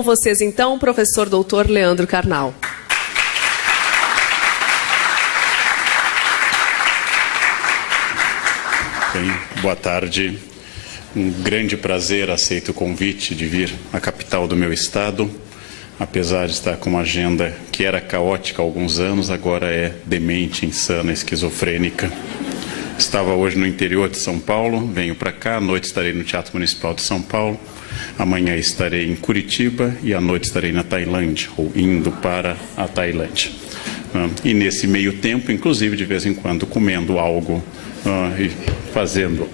Com vocês, então, o professor doutor Leandro Carnal. Bem, boa tarde. Um grande prazer, aceito o convite de vir à capital do meu estado. Apesar de estar com uma agenda que era caótica há alguns anos, agora é demente, insana, esquizofrênica. Estava hoje no interior de São Paulo, venho para cá, à noite estarei no Teatro Municipal de São Paulo, amanhã estarei em Curitiba e à noite estarei na Tailândia, ou indo para a Tailândia. E nesse meio tempo, inclusive, de vez em quando, comendo algo e fazendo.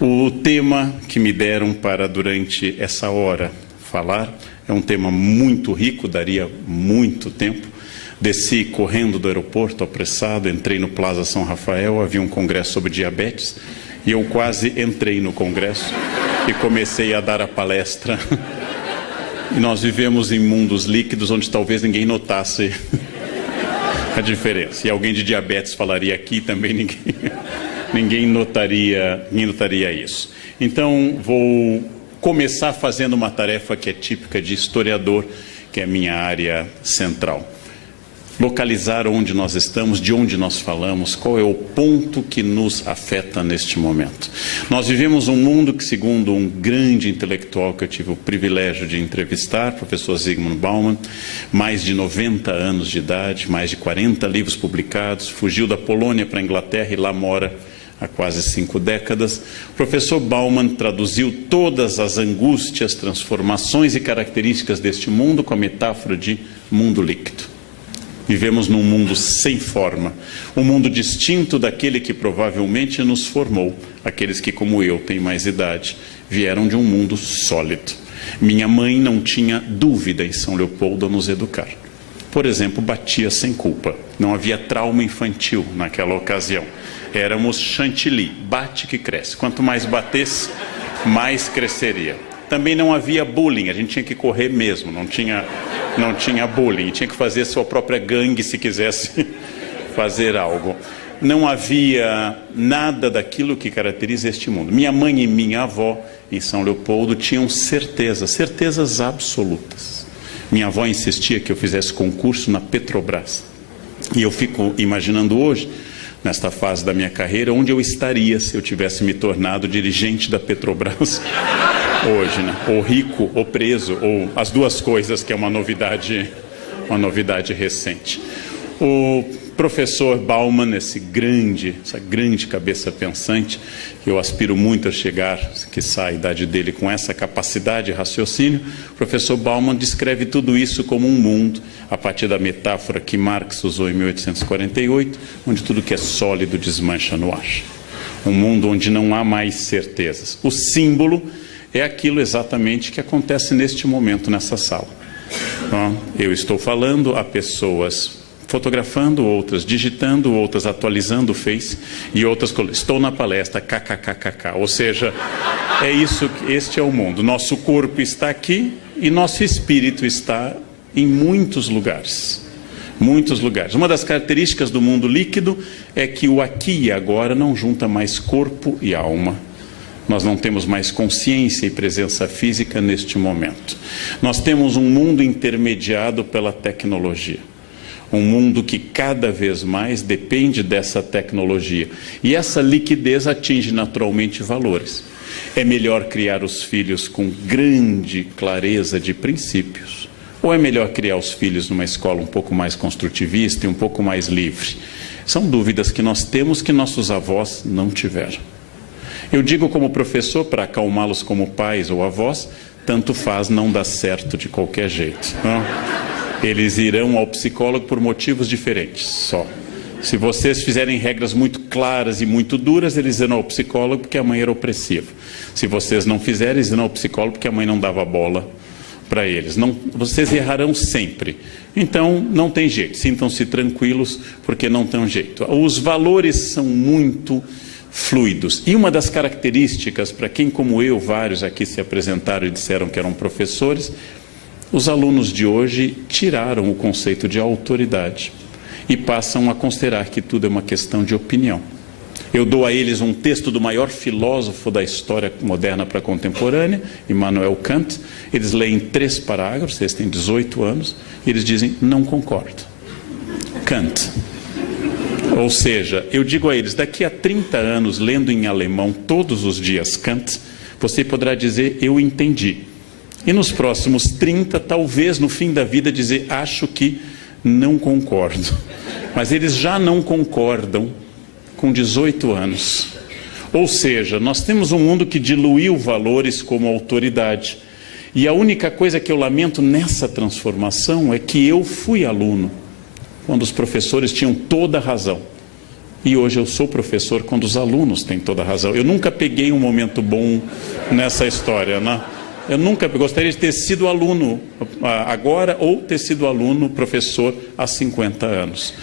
O tema que me deram para, durante essa hora, falar é um tema muito rico, daria muito tempo. Desci correndo do aeroporto, apressado, entrei no Plaza São Rafael, havia um congresso sobre diabetes, e eu quase entrei no congresso e comecei a dar a palestra. E nós vivemos em mundos líquidos onde talvez ninguém notasse a diferença. E alguém de diabetes falaria aqui, também ninguém notaria isso. Então, vou começar fazendo uma tarefa que é típica de historiador, que é a minha área central. Localizar onde nós estamos, de onde nós falamos, qual é o ponto que nos afeta neste momento. Nós vivemos um mundo que, segundo um grande intelectual que eu tive o privilégio de entrevistar, professor Zygmunt Bauman, mais de 90 anos de idade, mais de 40 livros publicados, fugiu da Polônia para a Inglaterra e lá mora há quase 5 décadas. O professor Bauman traduziu todas as angústias, transformações e características deste mundo com a metáfora de mundo líquido. Vivemos num mundo sem forma, um mundo distinto daquele que provavelmente nos formou. Aqueles que, como eu, têm mais idade, vieram de um mundo sólido. Minha mãe não tinha dúvida em São Leopoldo a nos educar. Por exemplo, batia sem culpa. Não havia trauma infantil naquela ocasião. Éramos chantilly, bate que cresce. Quanto mais batesse, mais cresceria. Também não havia bullying, a gente tinha que correr mesmo, não tinha bullying, tinha que fazer sua própria gangue se quisesse fazer algo. Não havia nada daquilo que caracteriza este mundo. Minha mãe e minha avó, em São Leopoldo, tinham certezas absolutas. Minha avó insistia que eu fizesse concurso na Petrobras. E eu fico imaginando hoje, nesta fase da minha carreira, onde eu estaria se eu tivesse me tornado dirigente da Petrobras hoje, né? Ou rico, ou preso, ou as duas coisas, que é uma novidade recente. O professor Bauman, essa grande cabeça pensante, que eu aspiro muito a chegar, que sai a idade dele com essa capacidade de raciocínio, o professor Bauman descreve tudo isso como um mundo, a partir da metáfora que Marx usou em 1848, onde tudo que é sólido desmancha no ar. Um mundo onde não há mais certezas. O símbolo é aquilo exatamente que acontece neste momento nessa sala. Eu estou falando a pessoas fotografando, outras digitando, outras atualizando o Face e outras estou na palestra, kkkk. Ou seja, é isso, este é o mundo. Nosso corpo está aqui e nosso espírito está em muitos lugares. Muitos lugares. Uma das características do mundo líquido é que o aqui e agora não junta mais corpo e alma. Nós não temos mais consciência e presença física neste momento. Nós temos um mundo intermediado pela tecnologia. Um mundo que cada vez mais depende dessa tecnologia. E essa liquidez atinge naturalmente valores. É melhor criar os filhos com grande clareza de princípios? Ou é melhor criar os filhos numa escola um pouco mais construtivista e um pouco mais livre? São dúvidas que nós temos que nossos avós não tiveram. Eu digo como professor, para acalmá-los como pais ou avós, tanto faz, não dá certo de qualquer jeito. Não? Eles irão ao psicólogo por motivos diferentes, só. Se vocês fizerem regras muito claras e muito duras, eles irão ao psicólogo porque a mãe era opressiva. Se vocês não fizerem, eles irão ao psicólogo porque a mãe não dava bola para eles. Não, vocês errarão sempre. Então, não tem jeito. Sintam-se tranquilos porque não tem jeito. Os valores são muito fluidos. E uma das características, para quem como eu, vários aqui se apresentaram e disseram que eram professores, os alunos de hoje tiraram o conceito de autoridade e passam a considerar que tudo é uma questão de opinião. Eu dou a eles um texto do maior filósofo da história moderna para a contemporânea, Immanuel Kant. Eles leem 3 parágrafos, eles têm 18 anos, e eles dizem, não concordo. Kant. Ou seja, eu digo a eles, daqui a 30 anos, lendo em alemão todos os dias Kant, você poderá dizer, eu entendi. E nos próximos 30, talvez no fim da vida, dizer, acho que não concordo. Mas eles já não concordam com 18 anos. Ou seja, nós temos um mundo que diluiu valores como autoridade. E a única coisa que eu lamento nessa transformação é que eu fui aluno quando os professores tinham toda a razão. E hoje eu sou professor quando os alunos têm toda a razão. Eu nunca peguei um momento bom nessa história, né? Eu nunca gostaria de ter sido aluno agora ou ter sido aluno, professor, há 50 anos.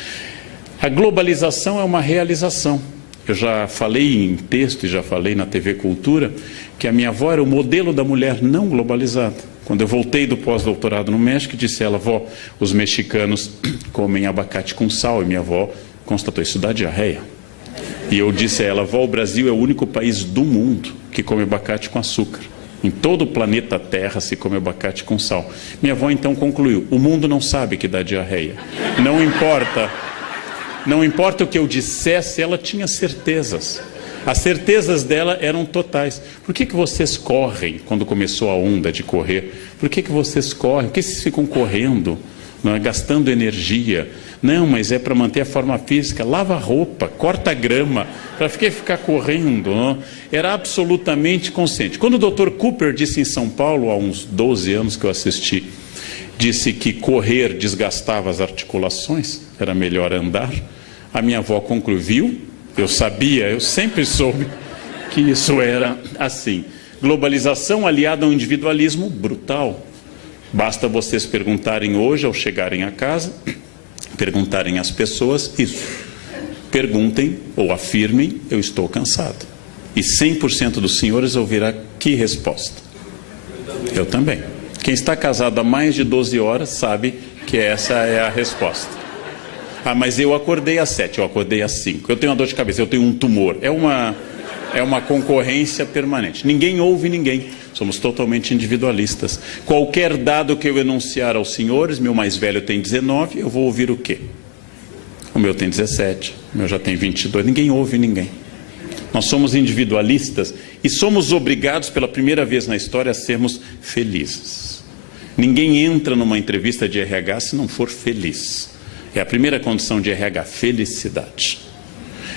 A globalização é uma realização. Eu já falei em texto e já falei na TV Cultura que a minha avó era o modelo da mulher não globalizada. Quando eu voltei do pós-doutorado no México, disse ela, vó, os mexicanos comem abacate com sal. E minha avó constatou, isso dá diarreia. E eu disse a ela, vó, o Brasil é o único país do mundo que come abacate com açúcar. Em todo o planeta Terra se come abacate com sal. Minha avó então concluiu, o mundo não sabe que dá diarreia. Não importa. Não importa o que eu dissesse, ela tinha certezas. As certezas dela eram totais. Por que vocês correm quando começou a onda de correr? Por que vocês correm? Por que vocês ficam correndo, não é? Gastando energia? Não, mas é para manter a forma física. Lava a roupa, corta a grama, para ficar correndo. Não? Era absolutamente consciente. Quando o Dr. Cooper disse em São Paulo, há uns 12 anos que eu assisti, disse que correr desgastava as articulações, era melhor andar. A minha avó concluiu, eu sabia, eu sempre soube que isso era assim. Globalização aliada a um individualismo brutal. Basta vocês perguntarem hoje, ao chegarem a casa, perguntarem às pessoas isso. Perguntem ou afirmem, eu estou cansado. E 100% dos senhores ouvirá que resposta? Eu também. Quem está casado há mais de 12 horas sabe que essa é a resposta. Ah, mas eu acordei às 7, eu acordei às 5. Eu tenho uma dor de cabeça, eu tenho um tumor. É uma concorrência permanente. Ninguém ouve ninguém. Somos totalmente individualistas. Qualquer dado que eu enunciar aos senhores, meu mais velho tem 19, eu vou ouvir o quê? O meu tem 17, o meu já tem 22. Ninguém ouve ninguém. Nós somos individualistas e somos obrigados pela primeira vez na história a sermos felizes. Ninguém entra numa entrevista de RH se não for feliz. É a primeira condição de RH, felicidade.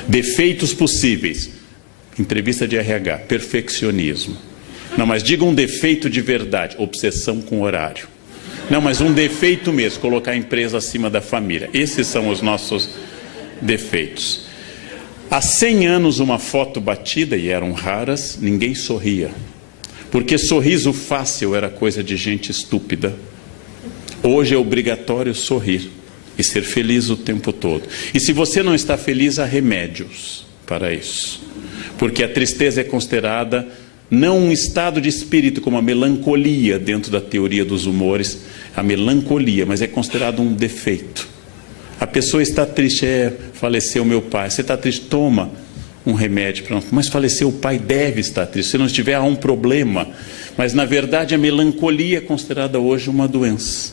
Defeitos possíveis. Entrevista de RH, perfeccionismo. Não, mas diga um defeito de verdade, obsessão com horário. Não, mas um defeito mesmo, colocar a empresa acima da família. Esses são os nossos defeitos. Há 100 anos uma foto batida, e eram raras, ninguém sorria. Porque sorriso fácil era coisa de gente estúpida. Hoje é obrigatório sorrir e ser feliz o tempo todo. E se você não está feliz, há remédios para isso. Porque a tristeza é considerada não um estado de espírito como a melancolia dentro da teoria dos humores, a melancolia, mas é considerado um defeito. A pessoa está triste, faleceu meu pai, você está triste, toma um remédio, mas faleceu o pai, deve estar triste, se não estiver há um problema. Mas na verdade a melancolia é considerada hoje uma doença,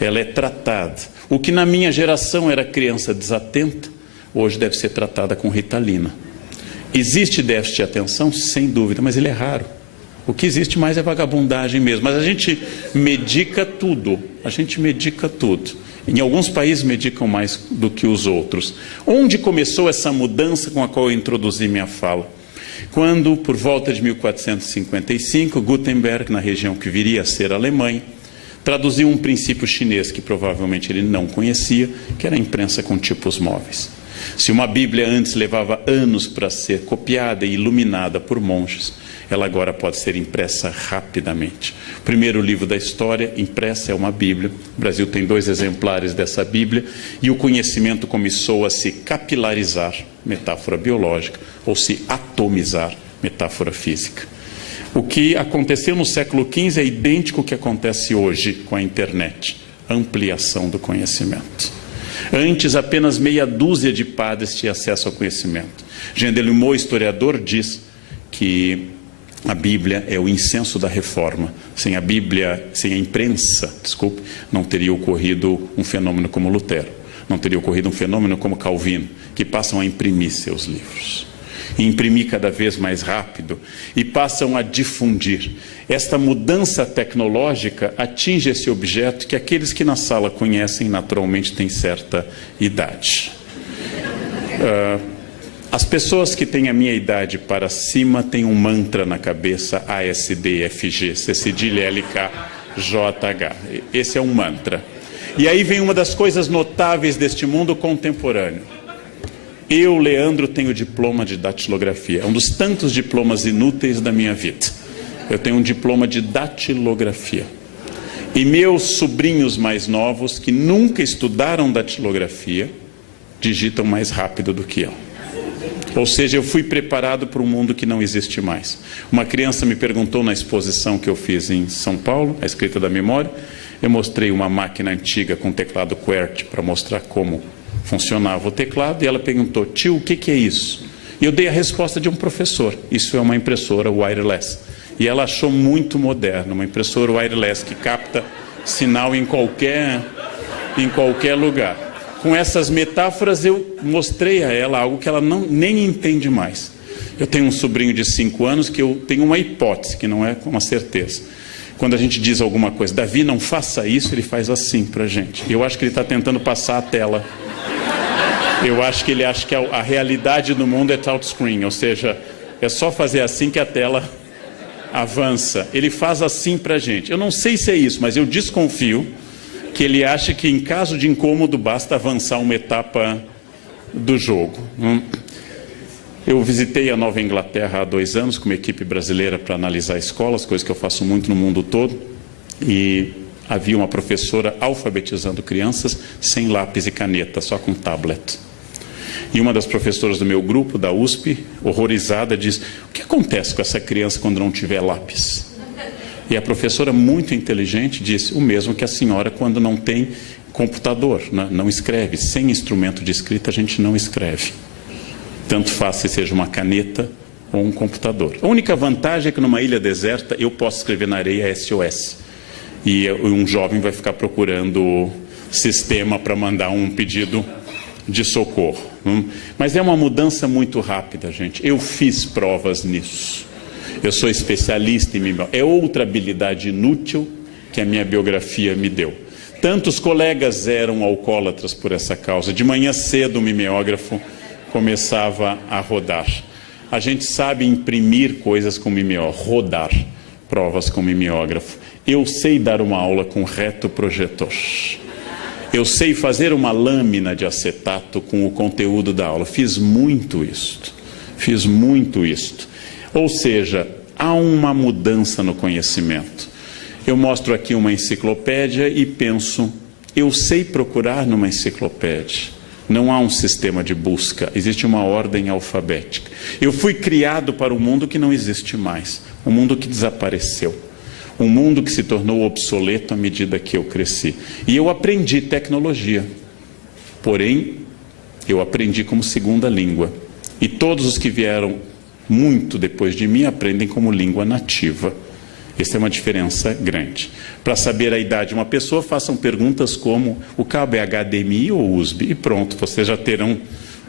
ela é tratada. O que na minha geração era criança desatenta, hoje deve ser tratada com Ritalina. Existe déficit de atenção? Sem dúvida, mas ele é raro. O que existe mais é vagabundagem mesmo. Mas a gente medica tudo. A gente medica tudo. Em alguns países medicam mais do que os outros. Onde começou essa mudança com a qual eu introduzi minha fala? Quando, por volta de 1455, Gutenberg, na região que viria a ser a Alemanha, traduziu um princípio chinês que provavelmente ele não conhecia, que era a imprensa com tipos móveis. Se uma Bíblia antes levava anos para ser copiada e iluminada por monges, ela agora pode ser impressa rapidamente. O primeiro livro da história impressa é uma Bíblia. O Brasil tem 2 exemplares dessa Bíblia e o conhecimento começou a se capilarizar, metáfora biológica, ou se atomizar, metáfora física. O que aconteceu no século XV é idêntico ao que acontece hoje com a internet, ampliação do conhecimento. Antes, apenas meia dúzia de padres tinham acesso ao conhecimento. Jean Delumeau, historiador, diz que a Bíblia é o incenso da reforma. Sem a Bíblia, sem a imprensa, não teria ocorrido um fenômeno como Lutero. Não teria ocorrido um fenômeno como Calvino, que passam a imprimir seus livros. E imprimir cada vez mais rápido e passam a difundir. Esta mudança tecnológica atinge esse objeto que aqueles que na sala conhecem naturalmente têm certa idade. As pessoas que têm a minha idade para cima têm um mantra na cabeça: ASDFG, C cedilha LKJH. Esse é um mantra. E aí vem uma das coisas notáveis deste mundo contemporâneo. Eu, Leandro, tenho diploma de datilografia. É um dos tantos diplomas inúteis da minha vida. Eu tenho um diploma de datilografia. E meus sobrinhos mais novos, que nunca estudaram datilografia, digitam mais rápido do que eu. Ou seja, eu fui preparado para um mundo que não existe mais. Uma criança me perguntou na exposição que eu fiz em São Paulo, a escrita da memória. Eu mostrei uma máquina antiga com teclado QWERTY para mostrar como funcionava o teclado, e ela perguntou: tio, o que é isso? E eu dei a resposta de um professor: isso é uma impressora wireless. E ela achou muito moderno, uma impressora wireless que capta sinal em qualquer lugar. Com essas metáforas eu mostrei a ela algo que ela nem entende mais. Eu tenho um sobrinho de 5 anos que eu tenho uma hipótese, que não é uma certeza. Quando a gente diz alguma coisa: Davi, não faça isso, ele faz assim para a gente. Eu acho que ele está tentando passar a tela. Eu acho que ele acha que a realidade do mundo é touchscreen, ou seja, é só fazer assim que a tela avança. Ele faz assim para a gente. Eu não sei se é isso, mas eu desconfio que ele acha que em caso de incômodo basta avançar uma etapa do jogo. Eu visitei a Nova Inglaterra há 2 anos com uma equipe brasileira para analisar escolas, coisa que eu faço muito no mundo todo, e havia uma professora alfabetizando crianças sem lápis e caneta, só com tablet. E uma das professoras do meu grupo, da USP, horrorizada, diz: o que acontece com essa criança quando não tiver lápis? E a professora, muito inteligente, disse: o mesmo que a senhora quando não tem computador, né? Não escreve. Sem instrumento de escrita a gente não escreve. Tanto faz se seja uma caneta ou um computador. A única vantagem é que numa ilha deserta eu posso escrever na areia SOS. E um jovem vai ficar procurando sistema para mandar um pedido de socorro. Mas é uma mudança muito rápida, gente. Eu fiz provas nisso. Eu sou especialista em mimeógrafo. É outra habilidade inútil que a minha biografia me deu. Tantos colegas eram alcoólatras por essa causa. De manhã cedo o mimeógrafo começava a rodar. A gente sabe imprimir coisas com mimeógrafo, rodar provas com mimeógrafo. Eu sei dar uma aula com retroprojetor. Eu sei fazer uma lâmina de acetato com o conteúdo da aula. Fiz muito isto. Ou seja, há uma mudança no conhecimento. Eu mostro aqui uma enciclopédia e penso: eu sei procurar numa enciclopédia. Não há um sistema de busca, existe uma ordem alfabética. Eu fui criado para um mundo que não existe mais, um mundo que desapareceu. Um mundo que se tornou obsoleto à medida que eu cresci. E eu aprendi tecnologia. Porém, eu aprendi como segunda língua. E todos os que vieram muito depois de mim aprendem como língua nativa. Essa é uma diferença grande. Para saber a idade de uma pessoa, façam perguntas como: o cabo é HDMI ou USB? E pronto, vocês já terão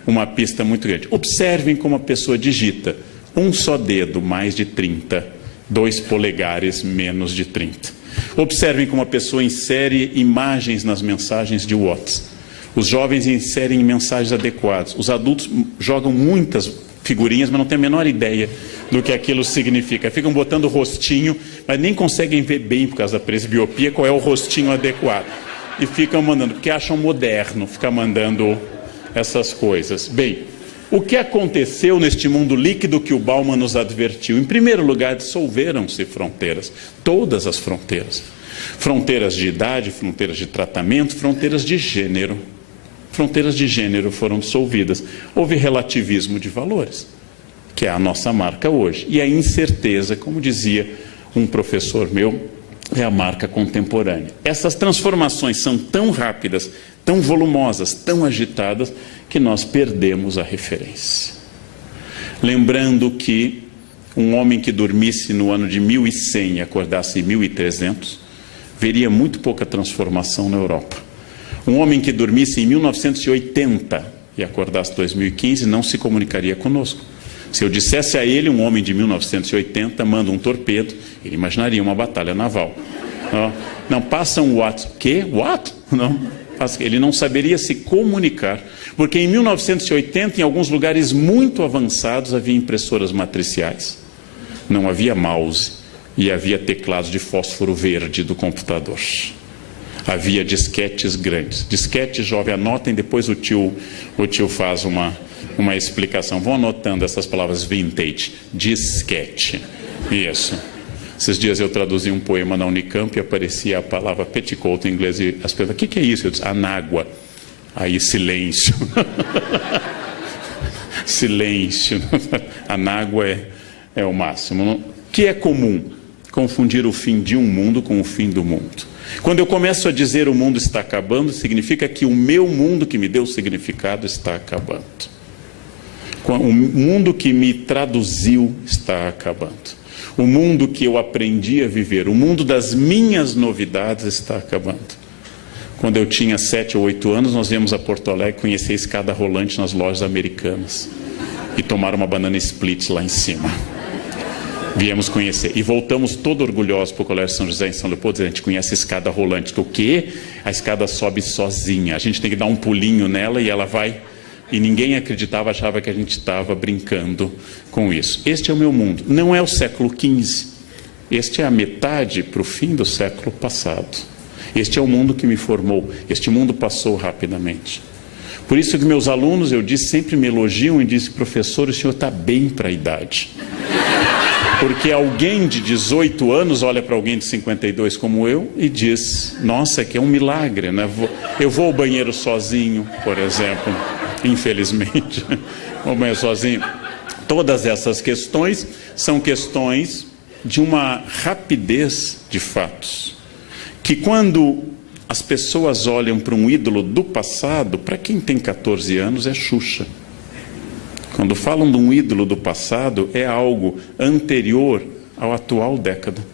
uma pista muito grande. Observem como a pessoa digita: um só dedo, mais de 30. 2 polegares, menos de 30. Observem como a pessoa insere imagens nas mensagens de WhatsApp. Os jovens inserem mensagens adequadas. Os adultos jogam muitas figurinhas, mas não têm a menor ideia do que aquilo significa. Ficam botando o rostinho, mas nem conseguem ver bem, por causa da presbiopia, qual é o rostinho adequado. E ficam mandando, porque acham moderno ficar mandando essas coisas. Bem, o que aconteceu neste mundo líquido que o Bauman nos advertiu? Em primeiro lugar, dissolveram-se fronteiras, todas as fronteiras. Fronteiras de idade, fronteiras de tratamento, fronteiras de gênero. Fronteiras de gênero foram dissolvidas. Houve relativismo de valores, que é a nossa marca hoje. E a incerteza, como dizia um professor meu, é a marca contemporânea. Essas transformações são tão rápidas, tão volumosas, tão agitadas, que nós perdemos a referência. Lembrando que um homem que dormisse no ano de 1100 e acordasse em 1300, veria muito pouca transformação na Europa. Um homem que dormisse em 1980 e acordasse em 2015 não se comunicaria conosco. Se eu dissesse a ele, um homem de 1980 manda um torpedo, ele imaginaria uma batalha naval. Não, passa um what? Que? What? Não, ele não saberia se comunicar, porque em 1980, em alguns lugares muito avançados, havia impressoras matriciais. Não havia mouse e havia teclados de fósforo verde do computador. Havia disquetes grandes. Disquete, jovem, anotem, depois o tio faz uma explicação. Vão anotando essas palavras vintage. Disquete. Isso. Esses dias eu traduzi um poema na Unicamp e aparecia a palavra petticoat em inglês e as pessoas, o que é isso? Eu disse, anágua. Aí silêncio. Silêncio. Anágua é o máximo. O que é comum? Confundir o fim de um mundo com o fim do mundo. Quando eu começo a dizer o mundo está acabando, significa que o meu mundo que me deu significado está acabando. O mundo que me traduziu está acabando. O mundo que eu aprendi a viver, o mundo das minhas novidades está acabando. Quando eu tinha 7 ou 8 anos, nós viemos a Porto Alegre conhecer a escada rolante nas lojas americanas e tomar uma banana split lá em cima. Viemos conhecer e voltamos todo orgulhosos para o Colégio São José em São Leopoldo, dizendo, a gente conhece a escada rolante, que o quê? A escada sobe sozinha, a gente tem que dar um pulinho nela e ela vai... E ninguém acreditava, achava que a gente estava brincando com isso. Este é o meu mundo. Não é o século XV. Este é a metade para o fim do século passado. Este é o mundo que me formou. Este mundo passou rapidamente. Por isso que meus alunos, eu disse, sempre me elogiam e dizem, professor, o senhor está bem para a idade. Porque alguém de 18 anos olha para alguém de 52 como eu e diz, nossa, que é um milagre, né? Eu vou ao banheiro sozinho, por exemplo. Infelizmente, vou banheiro sozinho. Todas essas questões são questões de uma rapidez de fatos. Que quando as pessoas olham para um ídolo do passado, para quem tem 14 anos é Xuxa. Quando falam de um ídolo do passado, é algo anterior à atual década.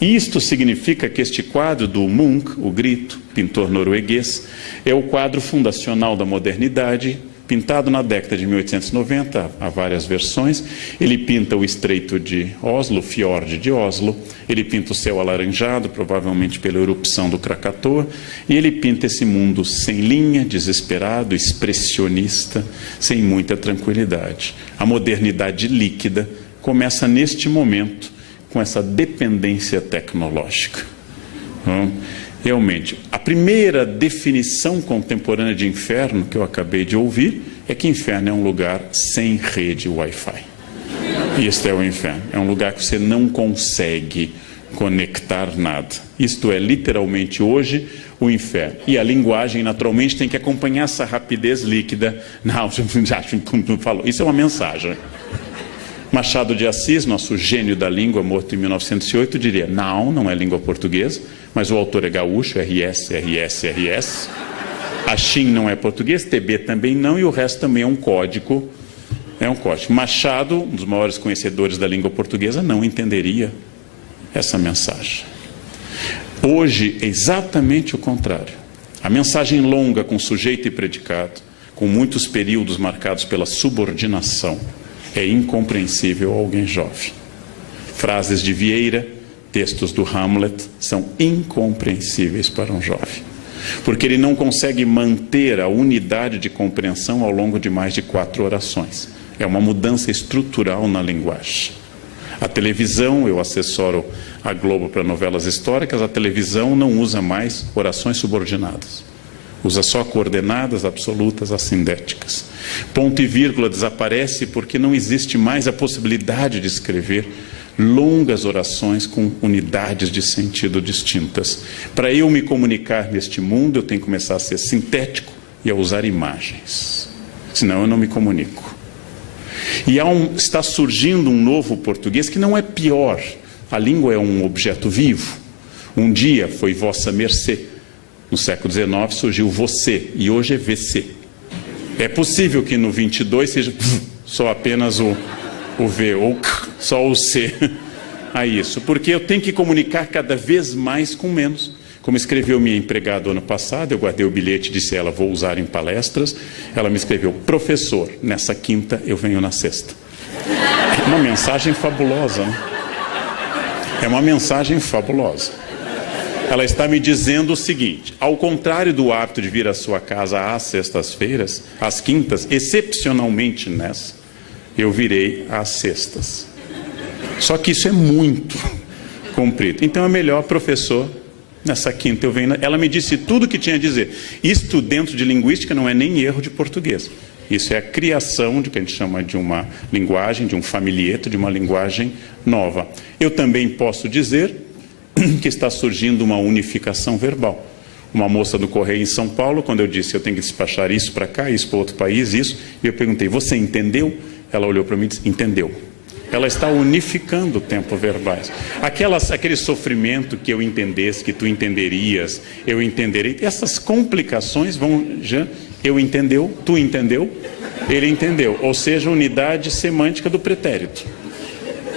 Isto significa que este quadro do Munch, o Grito, pintor norueguês, é o quadro fundacional da modernidade, pintado na década de 1890, há várias versões. Ele pinta o Estreito de Oslo, o Fiord de Oslo, ele pinta o céu alaranjado, provavelmente pela erupção do Krakatoa, e ele pinta esse mundo sem linha, desesperado, expressionista, sem muita tranquilidade. A modernidade líquida começa neste momento, com essa dependência tecnológica. Realmente, a primeira definição contemporânea de inferno que eu acabei de ouvir é que inferno é um lugar sem rede Wi-Fi. Este é o inferno. É um lugar que você não consegue conectar nada. Isto é, literalmente, hoje, o inferno. E a linguagem, naturalmente, tem que acompanhar essa rapidez líquida. Não, já falou. Isso é uma mensagem. Machado de Assis, nosso gênio da língua, morto em 1908, diria, não é língua portuguesa, mas o autor é gaúcho, RS. Achim não é português, TB também não, e o resto também é um código. Machado, um dos maiores conhecedores da língua portuguesa, não entenderia essa mensagem. Hoje é exatamente o contrário. A mensagem longa com sujeito e predicado, com muitos períodos marcados pela subordinação, é incompreensível a alguém jovem. Frases de Vieira, textos do Hamlet, são incompreensíveis para um jovem. Porque ele não consegue manter a unidade de compreensão ao longo de mais de 4 orações. É uma mudança estrutural na linguagem. A televisão, eu assessoro a Globo para novelas históricas, a televisão não usa mais orações subordinadas. Usa só coordenadas absolutas assindéticas. Ponto e vírgula desaparece porque não existe mais a possibilidade de escrever longas orações com unidades de sentido distintas. Para eu me comunicar neste mundo, eu tenho que começar a ser sintético e a usar imagens. Senão eu não me comunico. E está surgindo um novo português que não é pior. A língua é um objeto vivo. Um dia foi vossa mercê. No século XIX surgiu você, e hoje é VC. É possível que no 22 seja só apenas o V, ou só o C. A isso, porque eu tenho que comunicar cada vez mais com menos. Como escreveu minha empregada ano passado, eu guardei o bilhete e disse a ela, vou usar em palestras. Ela me escreveu, professor, nessa quinta eu venho na sexta. É uma mensagem fabulosa, né? É uma mensagem fabulosa. Ela está me dizendo o seguinte, ao contrário do hábito de vir à sua casa às sextas-feiras, às quintas, excepcionalmente nessa, eu virei às sextas. Só que isso é muito comprido. Então é melhor, professor, nessa quinta eu venho... Ela me disse tudo o que tinha a dizer. Isto dentro de linguística não é nem erro de português. Isso é a criação de que a gente chama de uma linguagem, de um familieto, de uma linguagem nova. Eu também posso dizer que está surgindo uma unificação verbal. Uma moça do Correio em São Paulo, quando eu disse eu tenho que despachar isso para cá, isso para outro país, isso, e eu perguntei, você entendeu? Ela olhou para mim e disse, entendeu. Ela está unificando o tempo verbais. Aquele sofrimento que eu entendesse, que tu entenderias, eu entenderei, essas complicações vão já... Eu entendeu, tu entendeu, ele entendeu. Ou seja, unidade semântica do pretérito.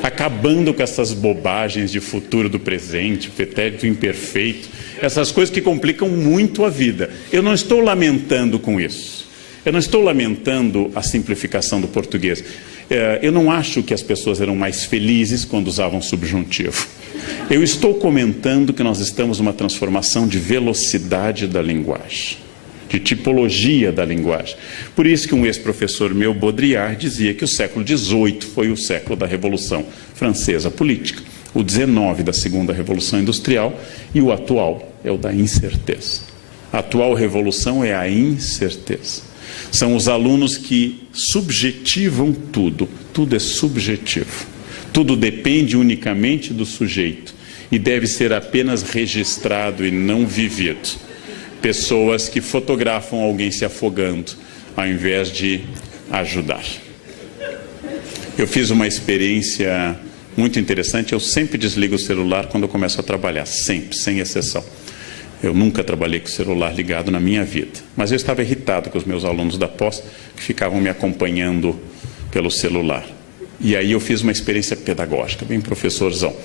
Acabando com essas bobagens de futuro do presente, pretérito imperfeito, essas coisas que complicam muito a vida. Eu não estou lamentando com isso. Eu não estou lamentando a simplificação do português. Eu não acho que as pessoas eram mais felizes quando usavam subjuntivo. Eu estou comentando que nós estamos numa transformação de velocidade da linguagem, de tipologia da linguagem. Por isso que um ex-professor meu, Baudrillard, dizia que o século XVIII foi o século da Revolução Francesa política, o XIX da Segunda Revolução Industrial e o atual é o da incerteza. A atual revolução é a incerteza. São os alunos que subjetivam tudo. Tudo é subjetivo. Tudo depende unicamente do sujeito e deve ser apenas registrado e não vivido. Pessoas que fotografam alguém se afogando, ao invés de ajudar. Eu fiz uma experiência muito interessante. Eu sempre desligo o celular quando eu começo a trabalhar. Sempre, sem exceção. Eu nunca trabalhei com o celular ligado na minha vida. Mas eu estava irritado com os meus alunos da pós, que ficavam me acompanhando pelo celular. E aí eu fiz uma experiência pedagógica, bem professorzão.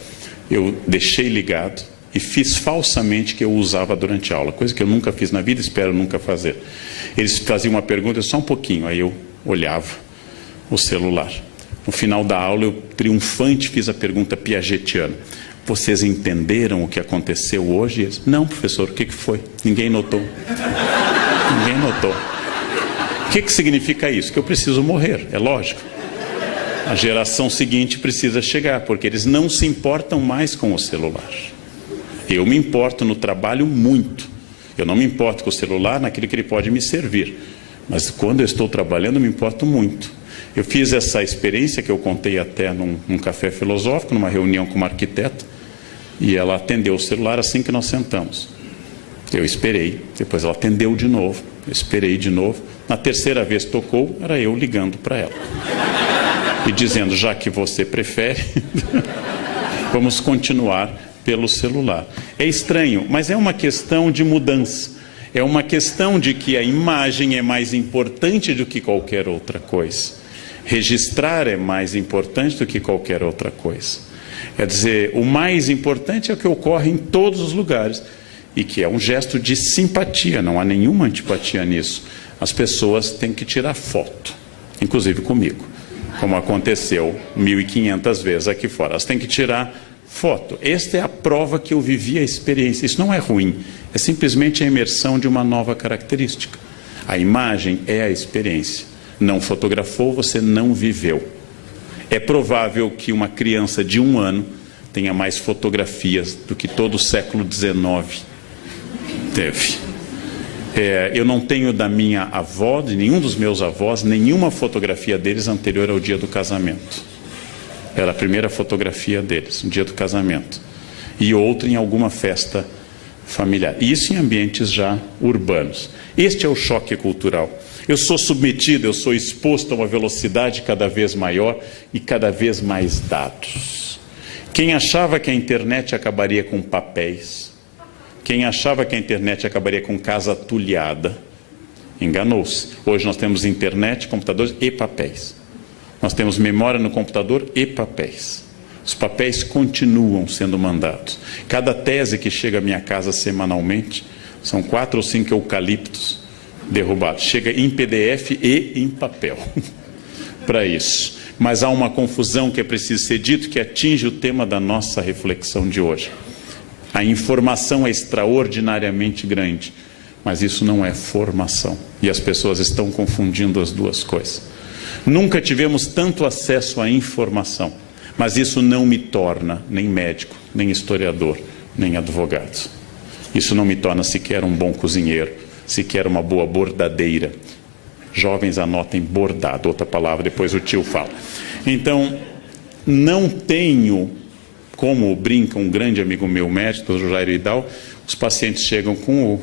Eu deixei ligado e fiz falsamente que eu usava durante a aula, coisa que eu nunca fiz na vida, espero nunca fazer. Eles faziam uma pergunta, só um pouquinho, aí eu olhava o celular. No final da aula, eu triunfante fiz a pergunta piagetiana. Vocês entenderam o que aconteceu hoje? Eles, não, professor, o que foi? Ninguém notou. Ninguém notou. O que significa isso? Que eu preciso morrer, é lógico. A geração seguinte precisa chegar, porque eles não se importam mais com o celular. Eu me importo no trabalho muito. Eu não me importo com o celular naquilo que ele pode me servir. Mas quando eu estou trabalhando, eu me importo muito. Eu fiz essa experiência que eu contei até num café filosófico, numa reunião com uma arquiteta, e ela atendeu o celular assim que nós sentamos. Eu esperei, depois ela atendeu de novo, eu esperei de novo. Na terceira vez tocou, era eu ligando para ela. E dizendo, já que você prefere, vamos continuar pelo celular. É estranho, mas é uma questão de mudança. É uma questão de que a imagem é mais importante do que qualquer outra coisa. Registrar é mais importante do que qualquer outra coisa. Quer dizer, o mais importante é o que ocorre em todos os lugares e que é um gesto de simpatia, não há nenhuma antipatia nisso. As pessoas têm que tirar foto, inclusive comigo, como aconteceu 1.500 vezes aqui fora. Elas têm que tirar foto. Esta é a prova que eu vivi a experiência. Isso não é ruim, é simplesmente a imersão de uma nova característica. A imagem é a experiência. Não fotografou, você não viveu. É provável que uma criança de 1 ano tenha mais fotografias do que todo o século XIX teve. Eu não tenho da minha avó, de nenhum dos meus avós, nenhuma fotografia deles anterior ao dia do casamento. Era a primeira fotografia deles, no dia do casamento. E outra em alguma festa familiar. Isso em ambientes já urbanos. Este é o choque cultural. Eu sou submetido, eu sou exposto a uma velocidade cada vez maior e cada vez mais dados. Quem achava que a internet acabaria com papéis, quem achava que a internet acabaria com casa atulhada, enganou-se. Hoje nós temos internet, computadores e papéis. Nós temos memória no computador e papéis. Os papéis continuam sendo mandados. Cada tese que chega à minha casa semanalmente, são 4 ou 5 eucaliptos derrubados. Chega em PDF e em papel para isso. Mas há uma confusão que é preciso ser dito, que atinge o tema da nossa reflexão de hoje. A informação é extraordinariamente grande, mas isso não é formação. E as pessoas estão confundindo as duas coisas. Nunca tivemos tanto acesso à informação, mas isso não me torna nem médico, nem historiador, nem advogado. Isso não me torna sequer um bom cozinheiro, sequer uma boa bordadeira. Jovens, anotem bordado, outra palavra, depois o tio fala. Então, não tenho, como brinca um grande amigo meu médico, o Jair Vidal, os pacientes chegam com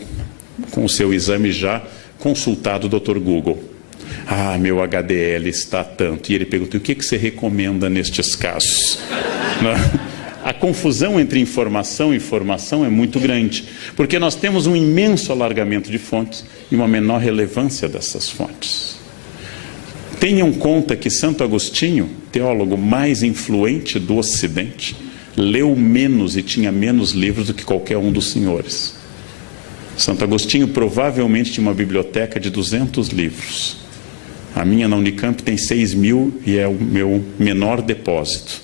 o seu exame já consultado do Dr. Google. Ah, meu HDL está tanto. E ele pergunta, o que você recomenda nestes casos? A confusão entre informação e formação é muito grande, porque nós temos um imenso alargamento de fontes e uma menor relevância dessas fontes. Tenham conta que Santo Agostinho, teólogo mais influente do Ocidente, leu menos e tinha menos livros do que qualquer um dos senhores. Santo Agostinho provavelmente tinha uma biblioteca de 200 livros. A minha na Unicamp tem 6.000 e é o meu menor depósito.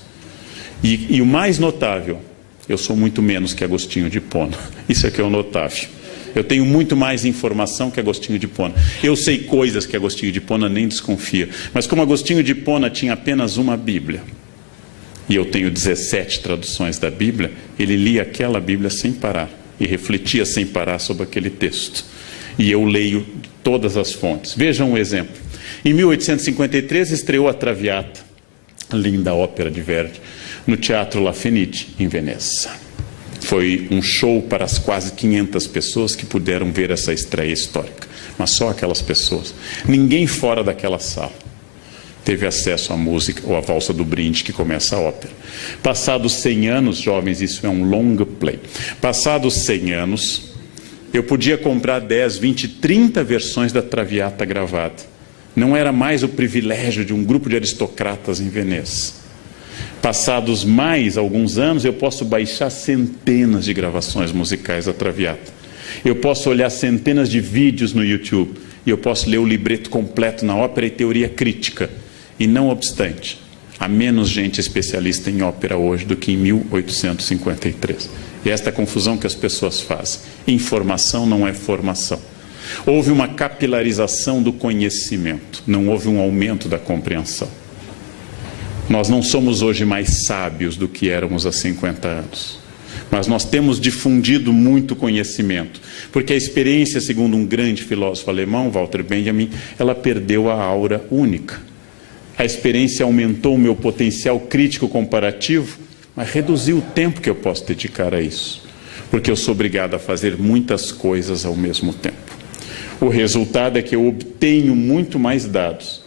E o mais notável, eu sou muito menos que Agostinho de Hipona. Isso é que é o notável. Eu tenho muito mais informação que Agostinho de Hipona. Eu sei coisas que Agostinho de Hipona nem desconfia. Mas como Agostinho de Hipona tinha apenas uma Bíblia, e eu tenho 17 traduções da Bíblia, ele lia aquela Bíblia sem parar e refletia sem parar sobre aquele texto. E eu leio todas as fontes. Vejam um exemplo. Em 1853 estreou a Traviata, linda ópera de Verdi, no Teatro La Fenice, em Veneza. Foi um show para as quase 500 pessoas que puderam ver essa estreia histórica. Mas só aquelas pessoas. Ninguém fora daquela sala teve acesso à música ou à valsa do brinde que começa a ópera. Passados 100 anos, jovens, isso é um long play. Passados 100 anos, eu podia comprar 10, 20, 30 versões da Traviata gravada. Não era mais o privilégio de um grupo de aristocratas em Veneza. Passados mais alguns anos, eu posso baixar centenas de gravações musicais da Traviata. Eu posso olhar centenas de vídeos no YouTube. E eu posso ler o libreto completo na ópera e teoria crítica. E não obstante, há menos gente especialista em ópera hoje do que em 1853. E esta é a confusão que as pessoas fazem. Informação não é formação. Houve uma capilarização do conhecimento, não houve um aumento da compreensão. Nós não somos hoje mais sábios do que éramos há 50 anos. Mas nós temos difundido muito conhecimento. Porque a experiência, segundo um grande filósofo alemão, Walter Benjamin, ela perdeu a aura única. A experiência aumentou o meu potencial crítico comparativo, mas reduziu o tempo que eu posso dedicar a isso. Porque eu sou obrigado a fazer muitas coisas ao mesmo tempo. O resultado é que eu obtenho muito mais dados,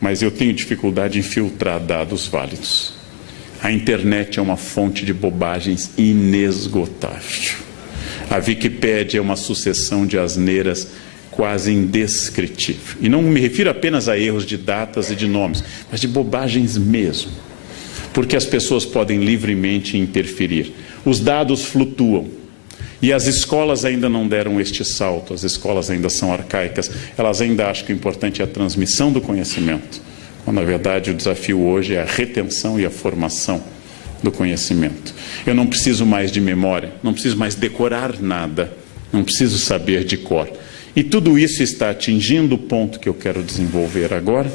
mas eu tenho dificuldade em filtrar dados válidos. A internet é uma fonte de bobagens inesgotável. A Wikipédia é uma sucessão de asneiras quase indescritível. E não me refiro apenas a erros de datas e de nomes, mas de bobagens mesmo. Porque as pessoas podem livremente interferir. Os dados flutuam. E as escolas ainda não deram este salto, as escolas ainda são arcaicas, elas ainda acham que o importante é a transmissão do conhecimento, quando na verdade o desafio hoje é a retenção e a formação do conhecimento. Eu não preciso mais de memória, não preciso mais decorar nada, não preciso saber de cor. E tudo isso está atingindo o ponto que eu quero desenvolver agora,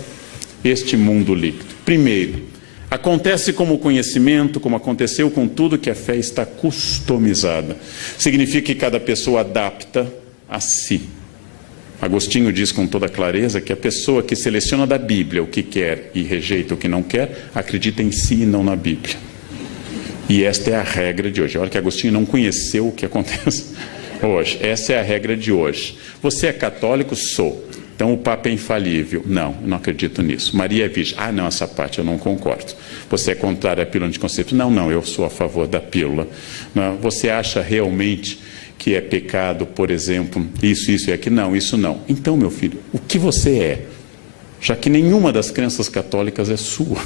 este mundo líquido. Primeiro, acontece como o conhecimento, como aconteceu com tudo, que a fé está customizada. Significa que cada pessoa adapta a si. Agostinho diz com toda clareza que a pessoa que seleciona da Bíblia o que quer e rejeita o que não quer, acredita em si e não na Bíblia. E esta é a regra de hoje. Olha que Agostinho não conheceu o que acontece hoje. Essa é a regra de hoje. Você é católico? Sou. Então o Papa é infalível. Não, eu não acredito nisso. Maria é virgem. Ah, não, essa parte eu não concordo. Você é contrário à pílula anticonceptiva? Não, eu sou a favor da pílula. Não, você acha realmente que é pecado, por exemplo, isso e aquilo? Não, isso não. Então, meu filho, o que você é? Já que nenhuma das crenças católicas é sua,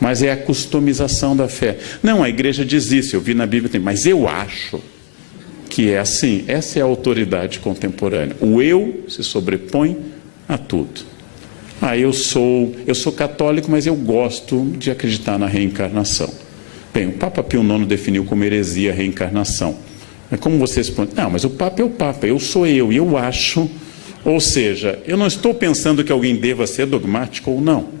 mas é a customização da fé. Não, a igreja diz isso, eu vi na Bíblia, mas eu acho que é assim. Essa é a autoridade contemporânea. O eu se sobrepõe a tudo. Ah, eu sou católico, mas eu gosto de acreditar na reencarnação. Bem, o Papa Pio IX definiu como heresia a reencarnação. Mas como você responde? Não, mas o Papa é o Papa, eu sou eu, e eu acho. Ou seja, eu não estou pensando que alguém deva ser dogmático ou não.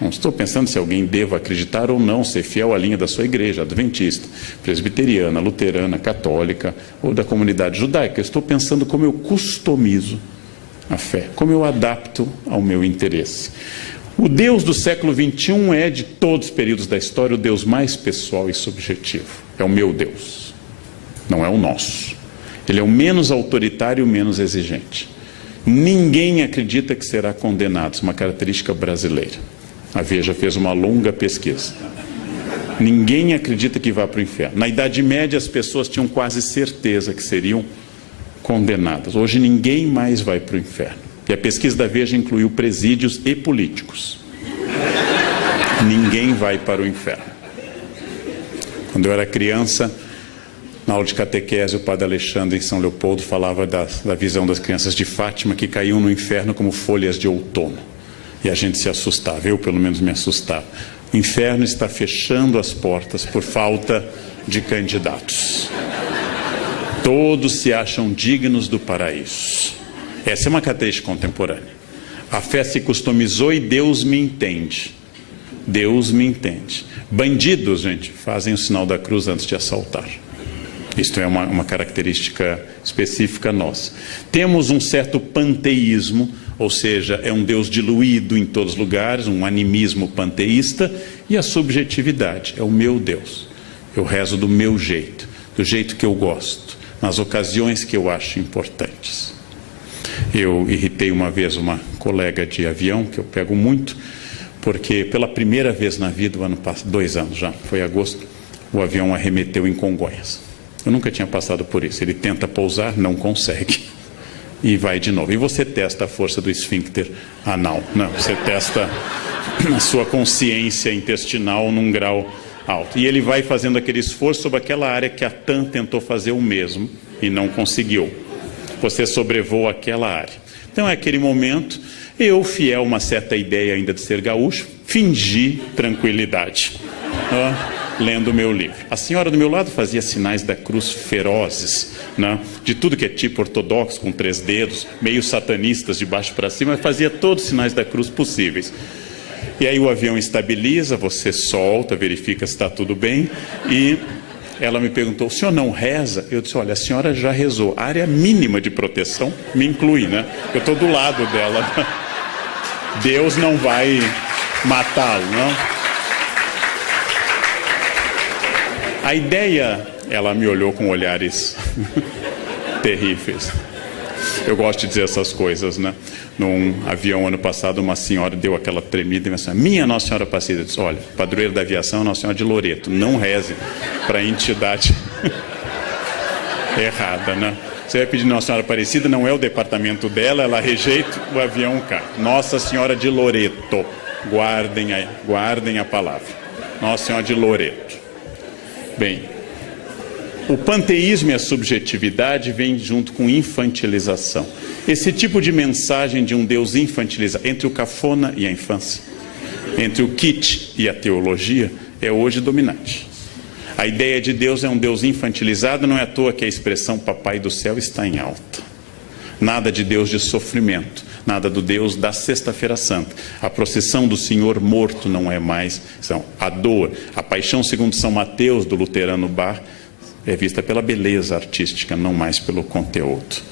Não estou pensando se alguém deva acreditar ou não, ser fiel à linha da sua igreja, adventista, presbiteriana, luterana, católica ou da comunidade judaica. Eu estou pensando como eu customizo a fé, como eu adapto ao meu interesse. O Deus do século XXI é, de todos os períodos da história, o Deus mais pessoal e subjetivo. É o meu Deus, não é o nosso. Ele é o menos autoritário e o menos exigente. Ninguém acredita que será condenado, isso é uma característica brasileira. A Veja fez uma longa pesquisa. Ninguém acredita que vá para o inferno. Na Idade Média, as pessoas tinham quase certeza que seriam condenadas. Hoje, ninguém mais vai para o inferno. E a pesquisa da Veja incluiu presídios e políticos. Ninguém vai para o inferno. Quando eu era criança, na aula de catequese, o padre Alexandre, em São Leopoldo, falava da visão das crianças de Fátima que caíam no inferno como folhas de outono. E a gente se assustava, eu pelo menos me assustava. O inferno está fechando as portas por falta de candidatos. Todos se acham dignos do paraíso. Essa é uma característica contemporânea. A fé se customizou e Deus me entende. Deus me entende. Bandidos, gente, fazem o sinal da cruz antes de assaltar. Isto é uma característica específica nossa. Temos um certo panteísmo, ou seja, é um Deus diluído em todos os lugares, um animismo panteísta, e a subjetividade, é o meu Deus. Eu rezo do meu jeito, do jeito que eu gosto, nas ocasiões que eu acho importantes. Eu irritei uma vez uma colega de avião, que eu pego muito, porque pela primeira vez na vida, 2 anos já, foi agosto, o avião arremeteu em Congonhas. Eu nunca tinha passado por isso. Ele tenta pousar, não consegue. E vai de novo. E você testa a força do esfíncter anal. Não, você testa a sua consciência intestinal num grau alto. E ele vai fazendo aquele esforço sobre aquela área que a TAM tentou fazer o mesmo e não conseguiu. Você sobrevoa aquela área. Então, é aquele momento, eu, fiel a uma certa ideia ainda de ser gaúcho, fingi tranquilidade. Lendo o meu livro. A senhora do meu lado fazia sinais da cruz ferozes, né? De tudo que é tipo ortodoxo, com 3 dedos, meio satanistas de baixo para cima, fazia todos os sinais da cruz possíveis. E aí o avião estabiliza, você solta, verifica se está tudo bem, e ela me perguntou, o senhor não reza? Eu disse, olha, a senhora já rezou, a área mínima de proteção me inclui, né? Eu estou do lado dela. Deus não vai matá-lo, não? A ideia, ela me olhou com olhares terríveis. Eu gosto de dizer essas coisas, né? Num avião, ano passado, uma senhora deu aquela tremida e me disse, minha Nossa Senhora Aparecida. Eu disse, olha, padroeiro da aviação é Nossa Senhora de Loreto. Não reze para a entidade errada, né? Você vai pedir Nossa Senhora Aparecida, não é o departamento dela, ela rejeita, o avião cai. Nossa Senhora de Loreto. Guardem a palavra. Nossa Senhora de Loreto. Bem, o panteísmo e a subjetividade vêm junto com infantilização. Esse tipo de mensagem de um Deus infantilizado, entre o cafona e a infância, entre o kitsch e a teologia, é hoje dominante. A ideia de Deus é um Deus infantilizado, não é à toa que a expressão Papai do Céu está em alta. Nada de Deus de sofrimento, nada do Deus da Sexta-feira Santa. A procissão do Senhor morto não é mais, a dor, a paixão segundo São Mateus, do luterano Bach, é vista pela beleza artística, não mais pelo conteúdo.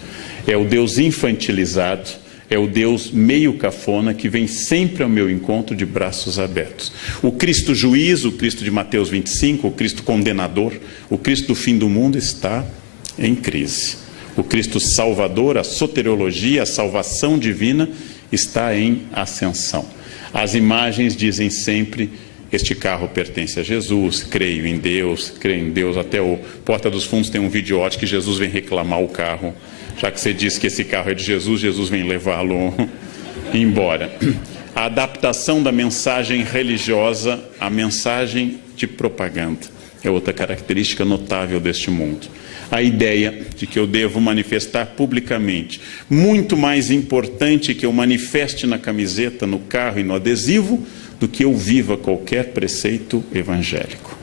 É o Deus infantilizado, é o Deus meio cafona que vem sempre ao meu encontro de braços abertos. O Cristo juiz, o Cristo de Mateus 25, o Cristo condenador, o Cristo do fim do mundo está em crise. O Cristo Salvador, a soteriologia, a salvação divina está em ascensão. As imagens dizem sempre: este carro pertence a Jesus, creio em Deus, até o Porta dos Fundos tem um videote que Jesus vem reclamar o carro. Já que você disse que esse carro é de Jesus, Jesus vem levá-lo embora. A adaptação da mensagem religiosa à mensagem de propaganda é outra característica notável deste mundo. A ideia de que eu devo manifestar publicamente, muito mais importante que eu manifeste na camiseta, no carro e no adesivo, do que eu viva qualquer preceito evangélico.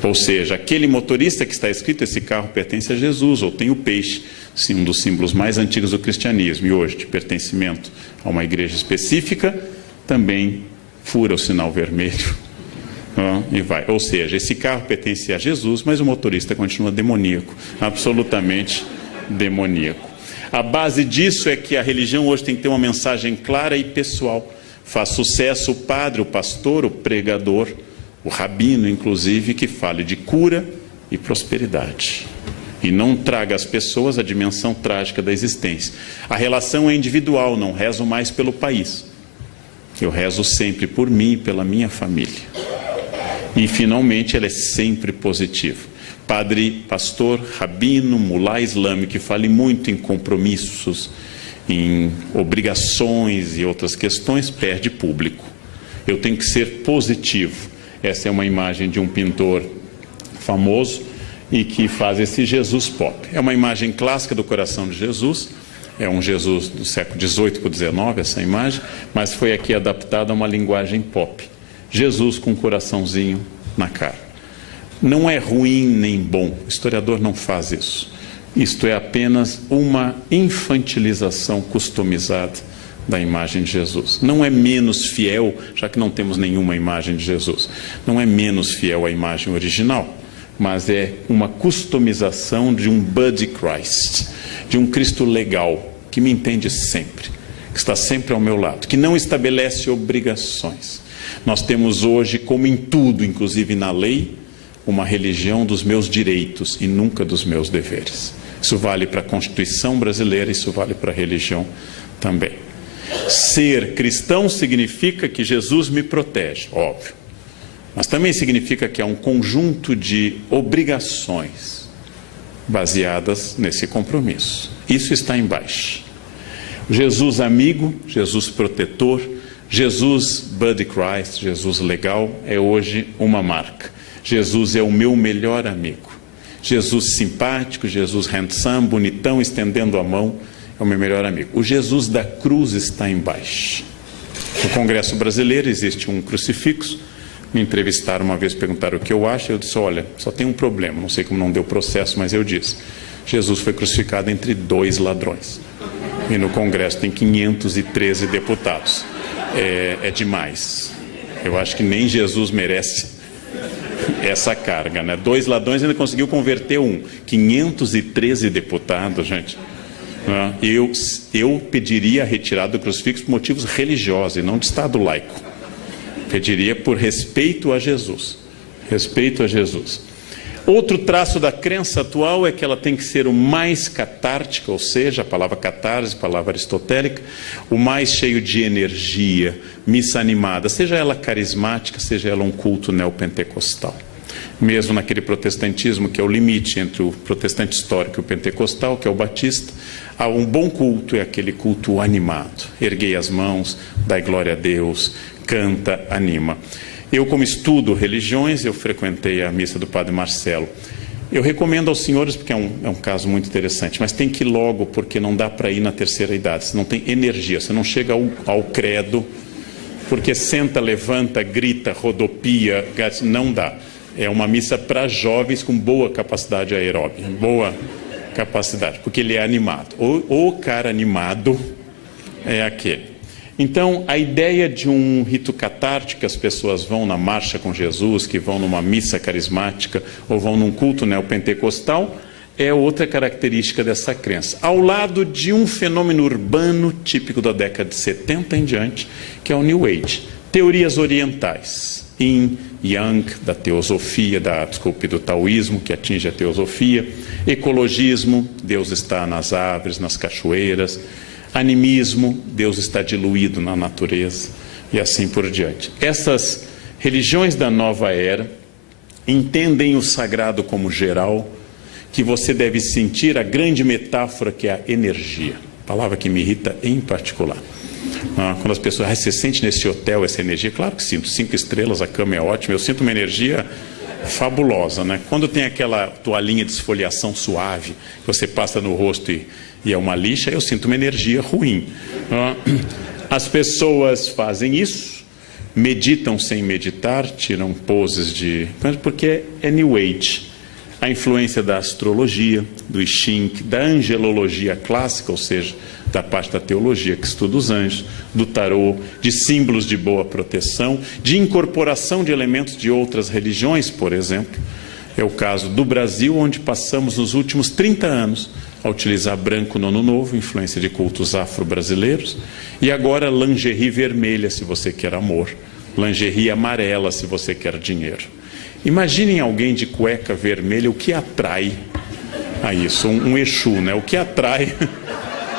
Ou seja, aquele motorista que está escrito, esse carro pertence a Jesus, ou tem o peixe, sim, um dos símbolos mais antigos do cristianismo, e hoje de pertencimento a uma igreja específica, também fura o sinal vermelho. E vai. Ou seja, esse carro pertence a Jesus, mas o motorista continua demoníaco, absolutamente demoníaco. A base disso é que a religião hoje tem que ter uma mensagem clara e pessoal. Faz sucesso o padre, o pastor, o pregador, o rabino, inclusive, que fale de cura e prosperidade. E não traga às pessoas a dimensão trágica da existência. A relação é individual, não rezo mais pelo país. Eu rezo sempre por mim e pela minha família. E, finalmente, ela é sempre positiva. Padre, pastor, rabino, mulá islâmico, que fale muito em compromissos, em obrigações e outras questões, perde público. Eu tenho que ser positivo. Essa é uma imagem de um pintor famoso e que faz esse Jesus pop. É uma imagem clássica do coração de Jesus. É um Jesus do século XVIII para o XIX, essa imagem, mas foi aqui adaptada a uma linguagem pop. Jesus com um coraçãozinho na cara. Não é ruim nem bom, o historiador não faz isso. Isto é apenas uma infantilização customizada da imagem de Jesus. Não é menos fiel, já que não temos nenhuma imagem de Jesus. Não é menos fiel à imagem original, mas é uma customização de um Buddy Christ, de um Cristo legal, que me entende sempre, que está sempre ao meu lado, que não estabelece obrigações. Nós temos hoje, como em tudo, inclusive na lei, uma religião dos meus direitos e nunca dos meus deveres. Isso vale para a Constituição brasileira, isso vale para a religião também. Ser cristão significa que Jesus me protege, óbvio. Mas também significa que há um conjunto de obrigações baseadas nesse compromisso. Isso está embaixo. Jesus amigo, Jesus protetor, Jesus Buddy Christ, Jesus legal, é hoje uma marca. Jesus é o meu melhor amigo. Jesus simpático, Jesus handsome, bonitão, estendendo a mão, é o meu melhor amigo. O Jesus da cruz está embaixo. No Congresso Brasileiro existe um crucifixo. Me entrevistaram uma vez, perguntaram o que eu acho. Eu disse: olha, só tem um problema, não sei como não deu processo, mas eu disse: Jesus foi crucificado entre 2 ladrões. E no Congresso tem 513 deputados. É demais. Eu acho que nem Jesus merece essa carga, né? 2 ladrões ainda conseguiu converter um. 513 deputados, gente. Eu pediria a retirada do crucifixo por motivos religiosos e não de Estado laico. Pediria por respeito a Jesus. Respeito a Jesus. Outro traço da crença atual é que ela tem que ser o mais catártica, ou seja, a palavra catarse, palavra aristotélica, o mais cheio de energia, missa animada, seja ela carismática, seja ela um culto neopentecostal. Mesmo naquele protestantismo que é o limite entre o protestante histórico e o pentecostal, que é o batista, um bom culto é aquele culto animado. Erguei as mãos, dai glória a Deus, canta, anima. Eu, como estudo religiões, eu frequentei a missa do Padre Marcelo. Eu recomendo aos senhores, porque é um caso muito interessante, mas tem que ir logo, porque não dá para ir na terceira idade. Você não tem energia, você não chega ao credo, porque senta, levanta, grita, rodopia, não dá. É uma missa para jovens com boa capacidade aeróbica, boa capacidade, porque ele é animado. O cara animado é aquele. Então, a ideia de um rito catártico, que as pessoas vão na marcha com Jesus, que vão numa missa carismática ou vão num culto neopentecostal, é outra característica dessa crença. Ao lado de um fenômeno urbano típico da década de 70 em diante, que é o New Age. Teorias orientais, Yin, Yang, da teosofia, do taoísmo, que atinge a teosofia, Ecologismo, Deus está nas árvores, nas cachoeiras. Animismo, Deus está diluído na natureza, e assim por diante. Essas religiões da nova era entendem o sagrado como geral, que você deve sentir a grande metáfora que é a energia, palavra que me irrita em particular. Quando as pessoas, você sente nesse hotel essa energia? Claro que sinto, 5 estrelas, a cama é ótima, eu sinto uma energia fabulosa, né? Quando tem aquela toalhinha de esfoliação suave, que você passa no rosto e é uma lixa, eu sinto uma energia ruim. As pessoas fazem isso, meditam sem meditar, tiram poses porque é New Age. A influência da astrologia, do I Ching, da angelologia clássica, ou seja, da parte da teologia que estuda os anjos, do tarô, de símbolos de boa proteção, de incorporação de elementos de outras religiões, por exemplo. É o caso do Brasil, onde passamos nos últimos 30 anos a utilizar branco no Ano Novo, influência de cultos afro-brasileiros, e agora lingerie vermelha, se você quer amor, lingerie amarela, se você quer dinheiro. Imaginem alguém de cueca vermelha, o que atrai a isso? Um Exu, né? O que atrai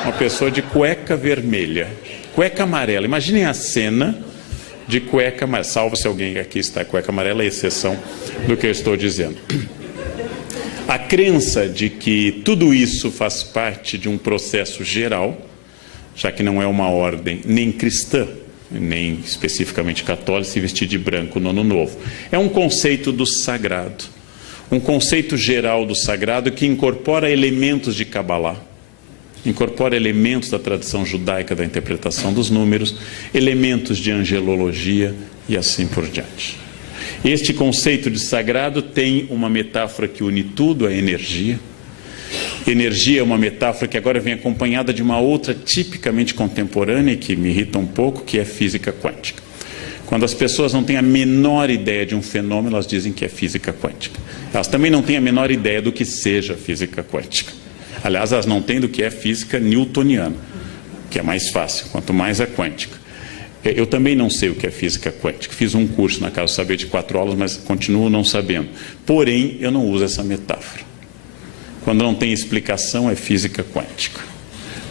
uma pessoa de cueca vermelha? Cueca amarela. Imaginem a cena de cueca amarela. Salvo se alguém aqui está cueca amarela, é exceção do que eu estou dizendo. A crença de que tudo isso faz parte de um processo geral, já que não é uma ordem nem cristã, nem especificamente católico, se vestir de branco no Ano Novo. É um conceito do sagrado, um conceito geral do sagrado que incorpora elementos de Kabbalah, incorpora elementos da tradição judaica da interpretação dos números, elementos de angelologia e assim por diante. Este conceito de sagrado tem uma metáfora que une tudo, a energia. Energia é uma metáfora que agora vem acompanhada de uma outra tipicamente contemporânea e que me irrita um pouco, que é física quântica. Quando as pessoas não têm a menor ideia de um fenômeno, elas dizem que é física quântica. Elas também não têm a menor ideia do que seja física quântica. Aliás, elas não têm do que é física newtoniana, que é mais fácil, quanto mais a quântica. Eu também não sei o que é física quântica. Fiz um curso na Casa do Saber de 4 aulas, mas continuo não sabendo. Porém, eu não uso essa metáfora. Quando não tem explicação, é física quântica.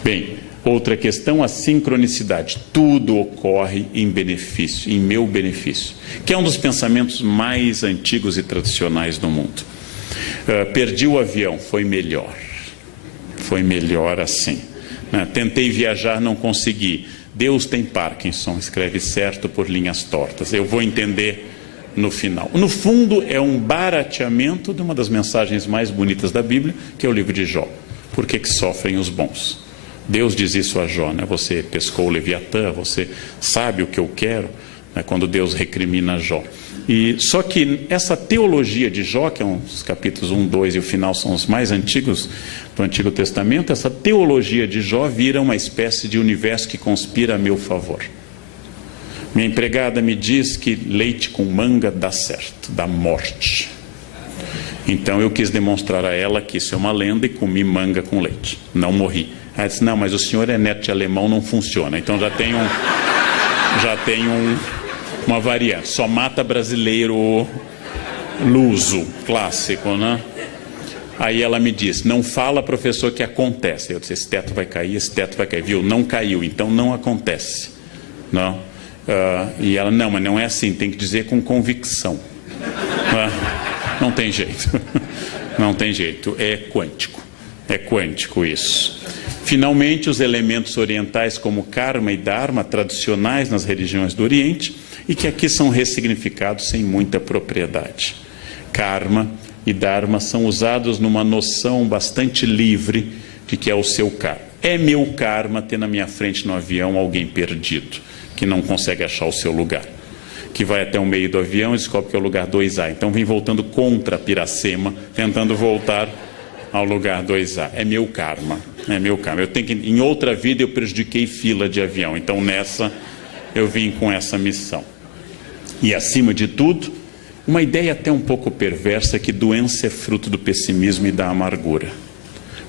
Bem, outra questão, a sincronicidade. Tudo ocorre em benefício, em meu benefício, que é um dos pensamentos mais antigos e tradicionais do mundo. Perdi o avião, foi melhor. Foi melhor assim. Tentei viajar, não consegui. Deus tem Parkinson, escreve certo por linhas tortas. Eu vou entender no final. No fundo, é um barateamento de uma das mensagens mais bonitas da Bíblia, que é o livro de Jó. Por que sofrem os bons? Deus diz isso a Jó, né? Você pescou o Leviatã, você sabe o que eu quero, né? Quando Deus recrimina Jó. E só que essa teologia de Jó, que é os capítulos 1, 2 e o final são os mais antigos do Antigo Testamento, essa teologia de Jó vira uma espécie de universo que conspira a meu favor. Minha empregada me diz que leite com manga dá certo, dá morte. Então eu quis demonstrar a ela que isso é uma lenda e comi manga com leite. Não morri. Ela disse, não, mas o senhor é neto de alemão, não funciona. Então já tem uma variante. Só mata brasileiro luso, clássico, né? Aí ela me disse, não fala, professor, que acontece. Eu disse, esse teto vai cair, viu? Não caiu, então não acontece. Não. E ela, não, mas não é assim, tem que dizer com convicção. Não tem jeito. Não tem jeito, é quântico isso. Finalmente, os elementos orientais como karma e dharma, tradicionais nas religiões do Oriente, e que aqui são ressignificados sem muita propriedade. Karma e dharma são usados numa noção bastante livre de que é o seu karma. É meu karma ter na minha frente no avião alguém perdido, que não consegue achar o seu lugar, que vai até o meio do avião e descobre que é o lugar 2A. Então vem voltando contra Piracema, tentando voltar ao lugar 2A. É meu karma, é meu karma. Eu tenho que, em outra vida eu prejudiquei fila de avião, então nessa eu vim com essa missão. E acima de tudo, uma ideia até um pouco perversa, que doença é fruto do pessimismo e da amargura.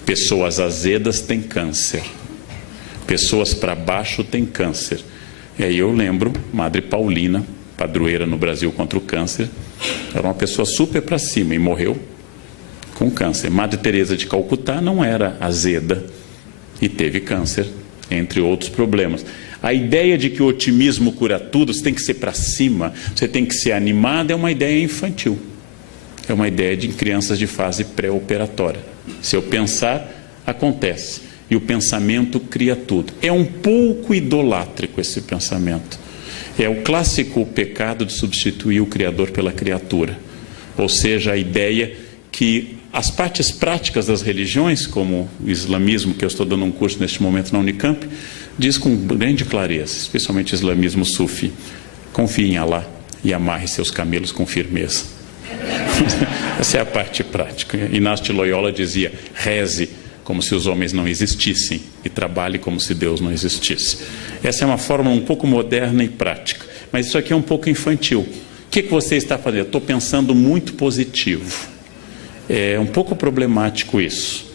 Pessoas azedas têm câncer, pessoas para baixo têm câncer. E aí eu lembro, Madre Paulina, padroeira no Brasil contra o câncer, era uma pessoa super para cima e morreu com câncer. Madre Teresa de Calcutá não era azeda e teve câncer, entre outros problemas. A ideia de que o otimismo cura tudo, você tem que ser para cima, você tem que ser animado, é uma ideia infantil. É uma ideia de crianças de fase pré-operatória. Se eu pensar, acontece. E o pensamento cria tudo. É um pouco idolátrico esse pensamento. É o clássico pecado de substituir o Criador pela criatura. Ou seja, a ideia que as partes práticas das religiões, como o islamismo, que eu estou dando um curso neste momento na Unicamp, diz com grande clareza, especialmente o islamismo sufi: confie em Alá e amarre seus camelos com firmeza. Essa é a parte prática. Inácio de Loyola dizia: reze como se os homens não existissem e trabalhe como se Deus não existisse. Essa é uma forma um pouco moderna e prática, mas isso aqui é um pouco infantil. O que você está fazendo? Estou pensando muito positivo. É um pouco problemático isso.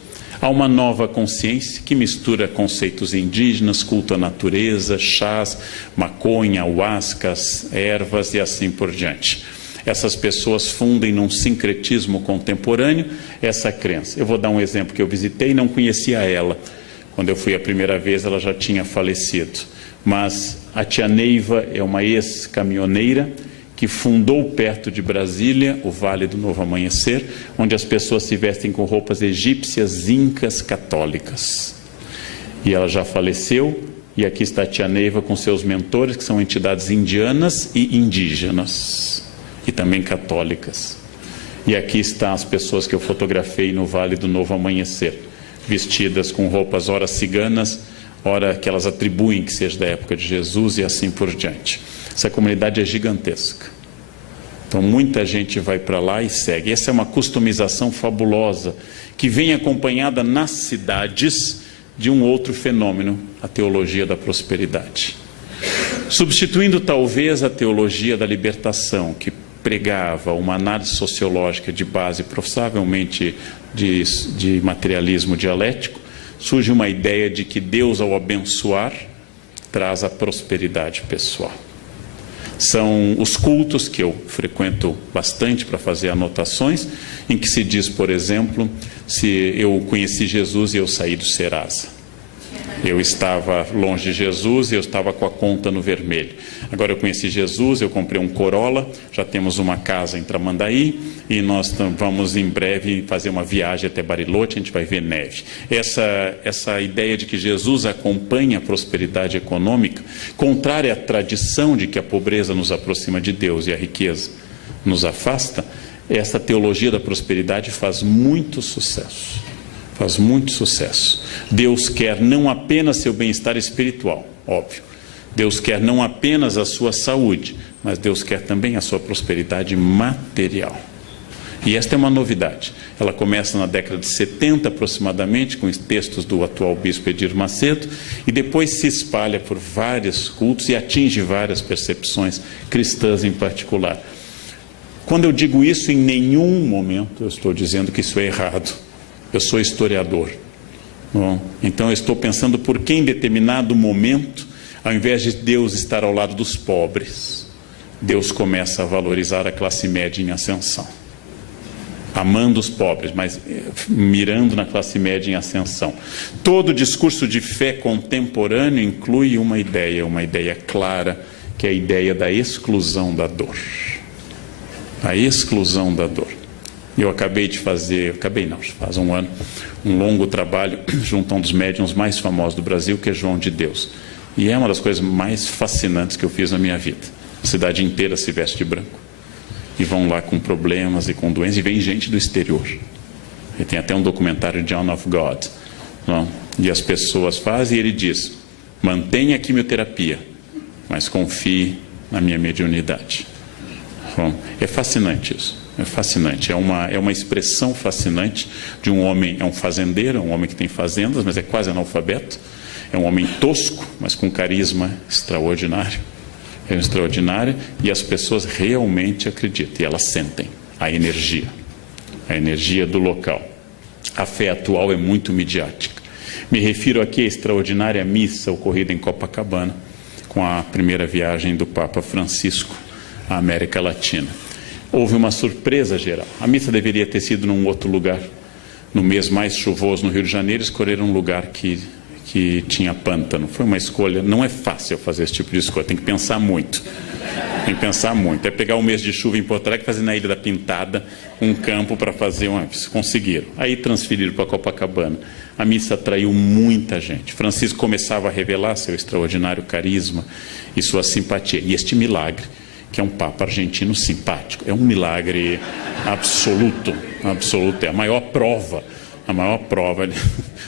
Há uma nova consciência que mistura conceitos indígenas, culto à natureza, chás, maconha, huascas, ervas e assim por diante. Essas pessoas fundem num sincretismo contemporâneo essa crença. Eu vou dar um exemplo que eu visitei e não conhecia ela. Quando eu fui a primeira vez, ela já tinha falecido. Mas a tia Neiva é uma ex-caminhoneira que fundou perto de Brasília o Vale do Novo Amanhecer, onde as pessoas se vestem com roupas egípcias, incas, católicas. E ela já faleceu, e aqui está a tia Neiva com seus mentores, que são entidades indianas e indígenas, e também católicas. E aqui estão as pessoas que eu fotografei no Vale do Novo Amanhecer, vestidas com roupas ora ciganas, ora que elas atribuem que seja da época de Jesus e assim por diante. Essa comunidade é gigantesca. Então muita gente vai para lá e segue. Essa é uma customização fabulosa que vem acompanhada nas cidades de um outro fenômeno, a teologia da prosperidade. Substituindo talvez a teologia da libertação, que pregava uma análise sociológica de base provavelmente de materialismo dialético, surge uma ideia de que Deus, ao abençoar, traz a prosperidade pessoal. São os cultos que eu frequento bastante para fazer anotações, em que se diz, por exemplo, se eu conheci Jesus e eu saí do Serasa. Eu estava longe de Jesus e eu estava com a conta no vermelho. Agora eu conheci Jesus, eu comprei um Corolla, já temos uma casa em Tramandaí e nós vamos em breve fazer uma viagem até Bariloche, a gente vai ver neve. Essa ideia de que Jesus acompanha a prosperidade econômica, contrária à tradição de que a pobreza nos aproxima de Deus e a riqueza nos afasta, essa teologia da prosperidade faz muito sucesso. Faz muito sucesso. Deus quer não apenas seu bem-estar espiritual, óbvio. Deus quer não apenas a sua saúde, mas Deus quer também a sua prosperidade material. E esta é uma novidade. Ela começa na década de 70 aproximadamente, com os textos do atual bispo Edir Macedo, e depois se espalha por vários cultos e atinge várias percepções cristãs em particular. Quando eu digo isso, em nenhum momento eu estou dizendo que isso é errado. Eu sou historiador. Bom, então eu estou pensando por que em determinado momento, ao invés de Deus estar ao lado dos pobres, Deus começa a valorizar a classe média em ascensão. Amando os pobres, mas mirando na classe média em ascensão. Todo discurso de fé contemporâneo inclui uma ideia clara, que é a ideia da exclusão da dor. A exclusão da dor. Eu acabei de fazer, faz um ano, um longo trabalho junto a um dos médiuns mais famosos do Brasil, que é João de Deus. E é uma das coisas mais fascinantes que eu fiz na minha vida. A cidade inteira se veste de branco. E vão lá com problemas e com doenças, e vem gente do exterior. E tem até um documentário, John of God. Não? E as pessoas fazem, e ele diz: mantenha a quimioterapia, mas confie na minha mediunidade. Bom, é fascinante isso. É fascinante, é uma expressão fascinante de um homem, é um fazendeiro, é um homem que tem fazendas, mas é quase analfabeto, é um homem tosco, mas com carisma extraordinário, e as pessoas realmente acreditam, e elas sentem a energia do local. A fé atual é muito midiática. Me refiro aqui à extraordinária missa ocorrida em Copacabana, com a primeira viagem do Papa Francisco à América Latina. houve uma surpresa geral. A missa deveria ter sido num outro lugar. No mês mais chuvoso no Rio de Janeiro, escolheram um lugar que tinha pântano. Foi uma escolha, não é fácil fazer esse tipo de escolha, tem que pensar muito. Tem que pensar muito. É pegar um mês de chuva em Porto Alegre e fazer na Ilha da Pintada um campo para fazer uma... Conseguiram. Aí transferiram para Copacabana. A missa atraiu muita gente. Francisco começava a revelar seu extraordinário carisma e sua simpatia. E este milagre, que é um Papa argentino simpático, é um milagre absoluto, absoluto. É a maior prova. A maior prova,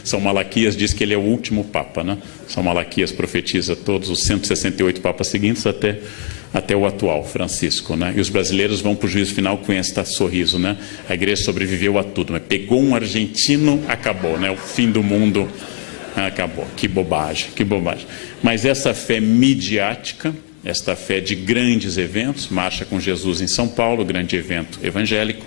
São Malaquias diz que ele é o último Papa, né? São Malaquias profetiza todos os 168 Papas seguintes até o atual, Francisco, né? E os brasileiros vão para o juízo final com este sorriso, né? A igreja sobreviveu a tudo, mas pegou um argentino, acabou, né? O fim do mundo acabou. Que bobagem, que bobagem. Mas essa fé midiática, esta fé de grandes eventos, Marcha com Jesus em São Paulo, grande evento evangélico,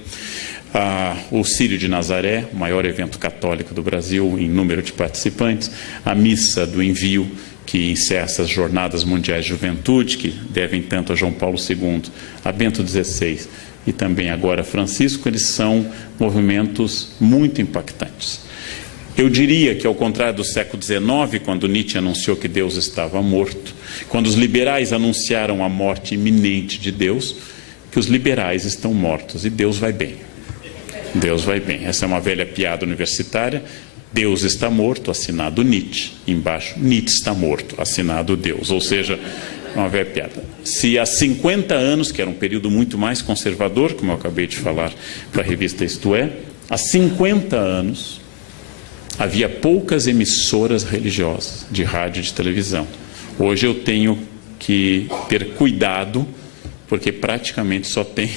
o Círio de Nazaré, o maior evento católico do Brasil em número de participantes, a Missa do Envio, que encerra essas Jornadas Mundiais de Juventude, que devem tanto a João Paulo II, a Bento XVI e também agora a Francisco, eles são movimentos muito impactantes. Eu diria que, ao contrário do século XIX, quando Nietzsche anunciou que Deus estava morto, quando os liberais anunciaram a morte iminente de Deus, que os liberais estão mortos e Deus vai bem. Deus vai bem. Essa é uma velha piada universitária. Deus está morto, assinado Nietzsche. Embaixo, Nietzsche está morto, assinado Deus. Ou seja, uma velha piada. Se há 50 anos, que era um período muito mais conservador, como eu acabei de falar para a revista Isto É, há 50 anos havia poucas emissoras religiosas de rádio e de televisão. Hoje eu tenho que ter cuidado, porque praticamente só tem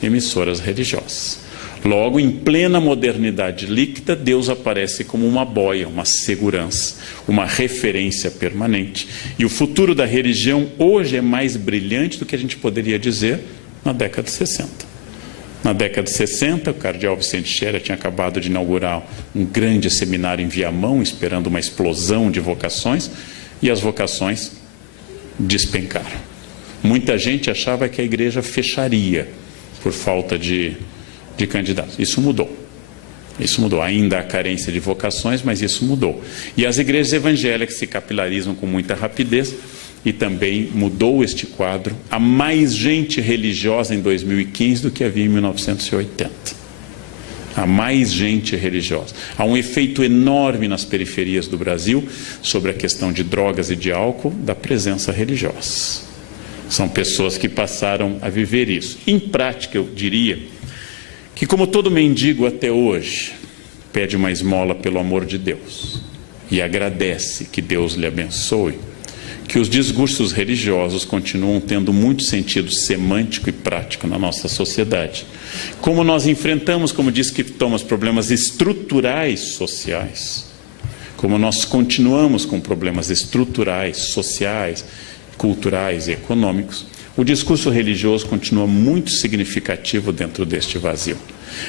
emissoras religiosas. Logo, em plena modernidade líquida, Deus aparece como uma boia, uma segurança, uma referência permanente. E o futuro da religião hoje é mais brilhante do que a gente poderia dizer na década de 60. Na década de 60, o cardeal Vicente Scherer tinha acabado de inaugurar um grande seminário em Viamão, esperando uma explosão de vocações, e as vocações despencaram. Muita gente achava que a igreja fecharia por falta de candidatos. Isso mudou. Isso mudou. Ainda há carência de vocações, mas isso mudou. E as igrejas evangélicas se capilarizam com muita rapidez e também mudou este quadro. Há mais gente religiosa em 2015 do que havia em 1980. Há mais gente religiosa. Há um efeito enorme nas periferias do Brasil sobre a questão de drogas e de álcool, da presença religiosa. São pessoas que passaram a viver isso. Em prática, eu diria que, como todo mendigo até hoje pede uma esmola pelo amor de Deus e agradece que Deus lhe abençoe, que os discursos religiosos continuam tendo muito sentido semântico e prático na nossa sociedade. Como nós enfrentamos, como diz que Thomas, problemas estruturais sociais, como nós continuamos com problemas estruturais, sociais, culturais e econômicos, o discurso religioso continua muito significativo dentro deste vazio.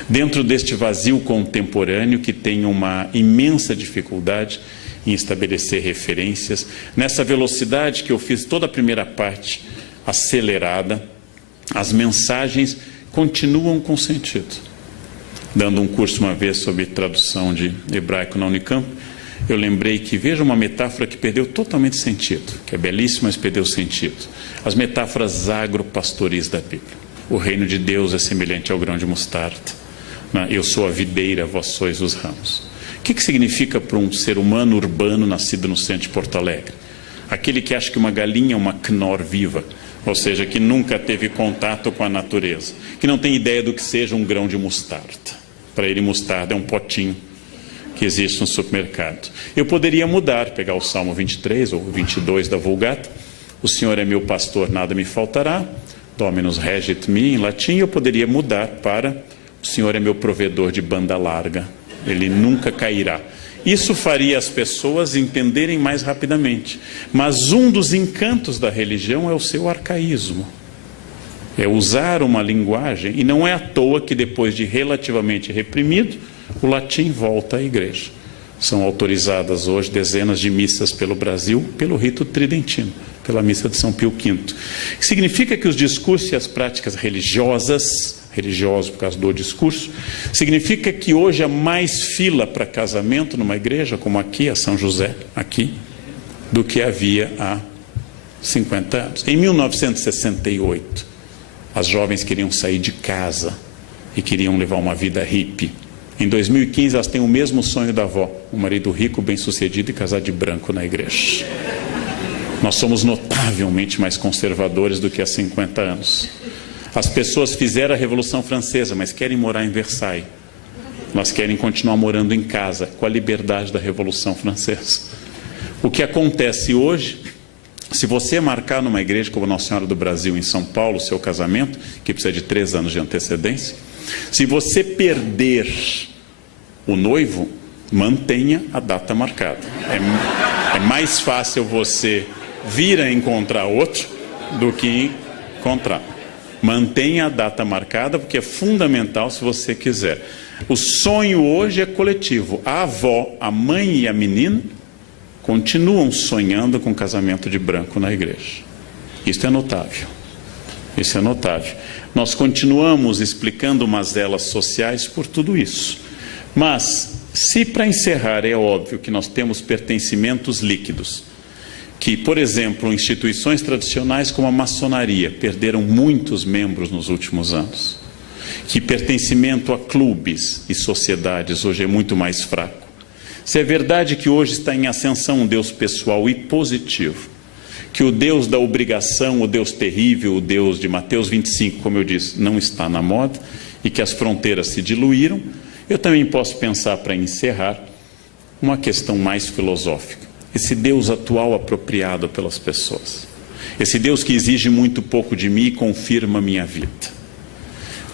Dentro deste vazio contemporâneo que tem uma imensa dificuldade em estabelecer referências, nessa velocidade que eu fiz toda a primeira parte acelerada, as mensagens continuam com sentido. Dando um curso uma vez sobre tradução de hebraico na Unicamp, eu lembrei que, veja uma metáfora que perdeu totalmente sentido, que é belíssima, mas perdeu sentido. As metáforas agropastoris da Bíblia. O reino de Deus é semelhante ao grão de mostarda. Eu sou a videira, vós sois os ramos. O que significa para um ser humano urbano nascido no centro de Porto Alegre? Aquele que acha que uma galinha é uma Knorr viva, ou seja, que nunca teve contato com a natureza, que não tem ideia do que seja um grão de mostarda. Para ele, mostarda é um potinho que existe no supermercado. Eu poderia mudar, pegar o Salmo 23 ou 22 da Vulgata, o Senhor é meu pastor, nada me faltará, Dominus regit me, em latim. Eu poderia mudar para o Senhor é meu provedor de banda larga, ele nunca cairá. Isso faria as pessoas entenderem mais rapidamente. Mas um dos encantos da religião é o seu arcaísmo. É usar uma linguagem, e não é à toa que depois de relativamente reprimido, o latim volta à igreja. São autorizadas hoje dezenas de missas pelo Brasil pelo rito tridentino. pela missa de São Pio V. Significa que os discursos e as práticas religiosos por causa do discurso, significa que hoje há mais fila para casamento numa igreja, como aqui, a São José, aqui, do que havia há 50 anos. Em 1968, as jovens queriam sair de casa e queriam levar uma vida hippie. Em 2015, elas têm o mesmo sonho da avó, um marido rico, bem-sucedido e casar de branco na igreja. Nós somos notavelmente mais conservadores do que há 50 anos. As pessoas fizeram a Revolução Francesa, mas querem morar em Versailles. Elas querem continuar morando em casa, com a liberdade da Revolução Francesa. O que acontece hoje, se você marcar numa igreja como Nossa Senhora do Brasil, em São Paulo, seu casamento, que precisa de 3 anos de antecedência, se você perder o noivo, mantenha a data marcada. É mais fácil você vir a encontrar outro do que encontrar. Mantenha a data marcada, porque é fundamental se você quiser. O sonho hoje é coletivo. A avó, a mãe e a menina continuam sonhando com casamento de branco na igreja. Isso é notável. Isso é notável. Nós continuamos explicando mazelas sociais por tudo isso. Mas, se para encerrar é óbvio que nós temos pertencimentos líquidos, que, por exemplo, instituições tradicionais como a maçonaria perderam muitos membros nos últimos anos, que pertencimento a clubes e sociedades hoje é muito mais fraco. Se é verdade que hoje está em ascensão um Deus pessoal e positivo, que o Deus da obrigação, o Deus terrível, o Deus de Mateus 25, como eu disse, não está na moda, e que as fronteiras se diluíram, eu também posso pensar, para encerrar, uma questão mais filosófica. Esse Deus atual apropriado pelas pessoas. Esse Deus que exige muito pouco de mim e confirma a minha vida.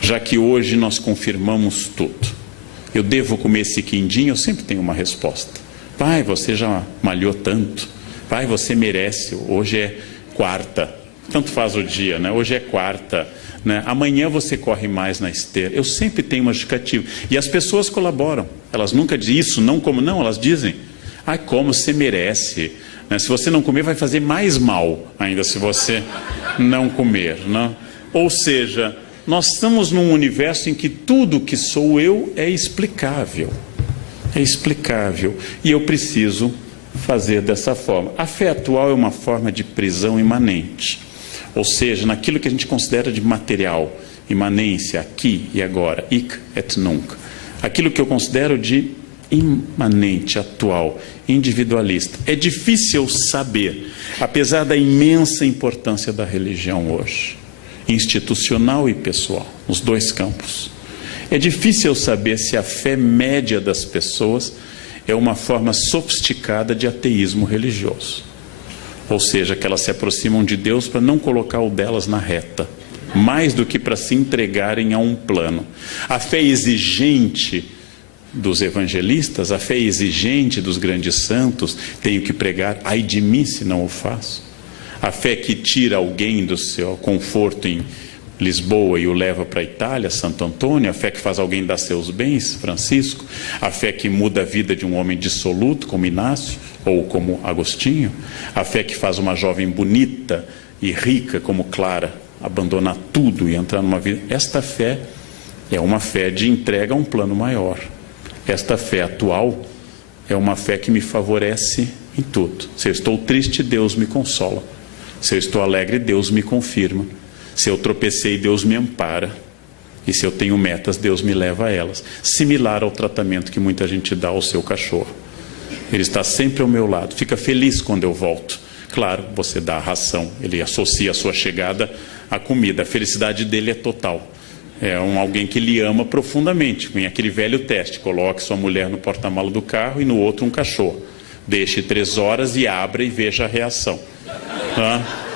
Já que hoje nós confirmamos tudo. Eu devo comer esse quindim? Eu sempre tenho uma resposta. Pai, você já malhou tanto. Pai, você merece. Hoje é quarta. Tanto faz o dia, né? Hoje é quarta. Né? Amanhã você corre mais na esteira. Eu sempre tenho uma justificativa. E as pessoas colaboram. Elas nunca dizem isso, não como não. Elas dizem, ai, como você merece. Né? Se você não comer, vai fazer mais mal ainda se você não comer. Né? Ou seja, nós estamos num universo em que tudo que sou eu é explicável. É explicável. E eu preciso fazer dessa forma. A fé atual é uma forma de prisão imanente. Ou seja, naquilo que a gente considera de material, imanência, aqui e agora, hic et nunc. Aquilo que eu considero de imanente, atual, individualista. É difícil saber, apesar da imensa importância da religião hoje, institucional e pessoal, nos dois campos. É difícil saber se a fé média das pessoas é uma forma sofisticada de ateísmo religioso. Ou seja, que elas se aproximam de Deus para não colocar o delas na reta, mais do que para se entregarem a um plano. A fé exigente dos evangelistas, a fé exigente dos grandes santos, tenho que pregar, ai de mim se não o faço. A fé que tira alguém do seu conforto em Lisboa e o leva para a Itália, Santo Antônio, a fé que faz alguém dar seus bens, Francisco, a fé que muda a vida de um homem dissoluto, como Inácio, ou como Agostinho, a fé que faz uma jovem bonita e rica, como Clara, abandonar tudo e entrar numa vida. Esta fé é uma fé de entrega a um plano maior. Esta fé atual é uma fé que me favorece em tudo. Se eu estou triste, Deus me consola. Se eu estou alegre, Deus me confirma. Se eu tropecei, Deus me ampara. E se eu tenho metas, Deus me leva a elas. Similar ao tratamento que muita gente dá ao seu cachorro. Ele está sempre ao meu lado. Fica feliz quando eu volto. Claro, você dá a ração. Ele associa a sua chegada à comida. A felicidade dele é total. É alguém que lhe ama profundamente. Vem aquele velho teste. Coloque sua mulher no porta-malas do carro e no outro um cachorro. Deixe 3 horas e abra e veja a reação.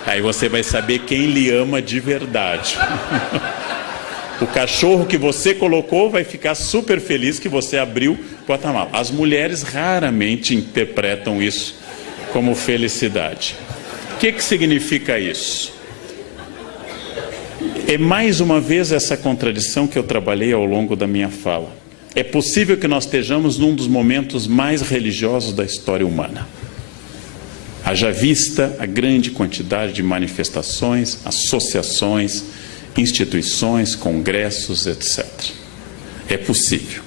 Aí você vai saber quem lhe ama de verdade. O cachorro que você colocou vai ficar super feliz que você abriu o porta-malas. As mulheres raramente interpretam isso como felicidade. O que significa isso? É mais uma vez essa contradição que eu trabalhei ao longo da minha fala. É possível que nós estejamos num dos momentos mais religiosos da história humana. Haja vista a grande quantidade de manifestações, associações, instituições, congressos, etc. É possível.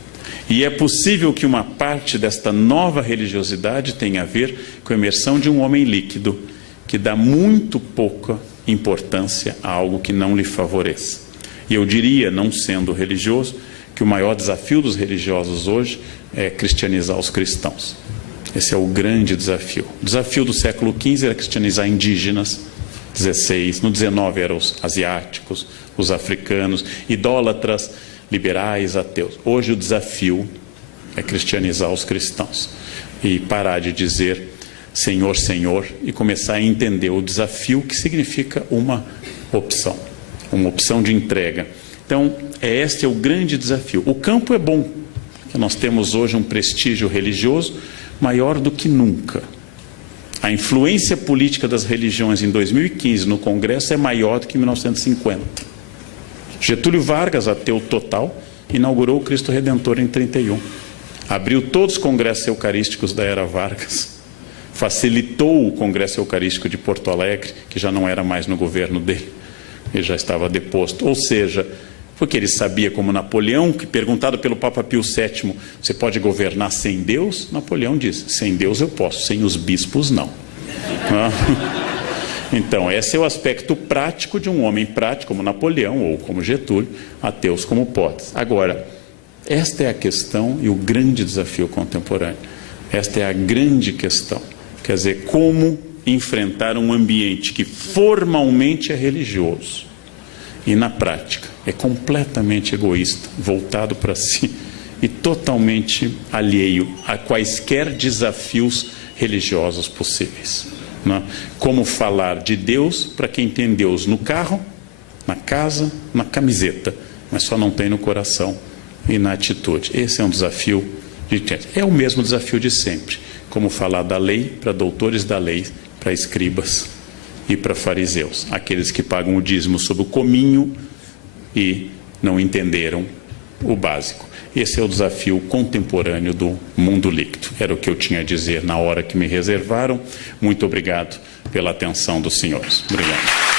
E é possível que uma parte desta nova religiosidade tenha a ver com a emersão de um homem líquido que dá muito pouca importância a algo que não lhe favoreça. E eu diria, não sendo religioso, que o maior desafio dos religiosos hoje é cristianizar os cristãos. Esse é o grande desafio. O desafio do século XV era cristianizar indígenas, no XIX eram os asiáticos, os africanos, idólatras, liberais, ateus. Hoje o desafio é cristianizar os cristãos e parar de dizer Senhor, Senhor, e começar a entender o desafio que significa uma opção de entrega. Então, este é o grande desafio. O campo é bom, porque nós temos hoje um prestígio religioso maior do que nunca. A influência política das religiões em 2015 no Congresso é maior do que em 1950. Getúlio Vargas, ateu total, inaugurou o Cristo Redentor em 31. Abriu todos os congressos eucarísticos da era Vargas. Facilitou o Congresso Eucarístico de Porto Alegre, que já não era mais no governo dele. Ele já estava deposto. Ou seja, porque ele sabia, como Napoleão, que perguntado pelo Papa Pio VII, você pode governar sem Deus? Napoleão disse, sem Deus eu posso, sem os bispos não. Então, esse é o aspecto prático de um homem prático, como Napoleão ou como Getúlio, ateus como Potes. Agora, esta é a questão e o grande desafio contemporâneo. Esta é a grande questão. Quer dizer, como enfrentar um ambiente que formalmente é religioso e na prática é completamente egoísta, voltado para si e totalmente alheio a quaisquer desafios religiosos possíveis. Né? Como falar de Deus para quem tem Deus no carro, na casa, na camiseta, mas só não tem no coração e na atitude. Esse é um desafio, é o mesmo desafio de sempre. Como falar da lei para doutores da lei, para escribas e para fariseus, aqueles que pagam o dízimo sob o cominho e não entenderam o básico. Esse é o desafio contemporâneo do mundo líquido. Era o que eu tinha a dizer na hora que me reservaram. Muito obrigado pela atenção dos senhores. Obrigado.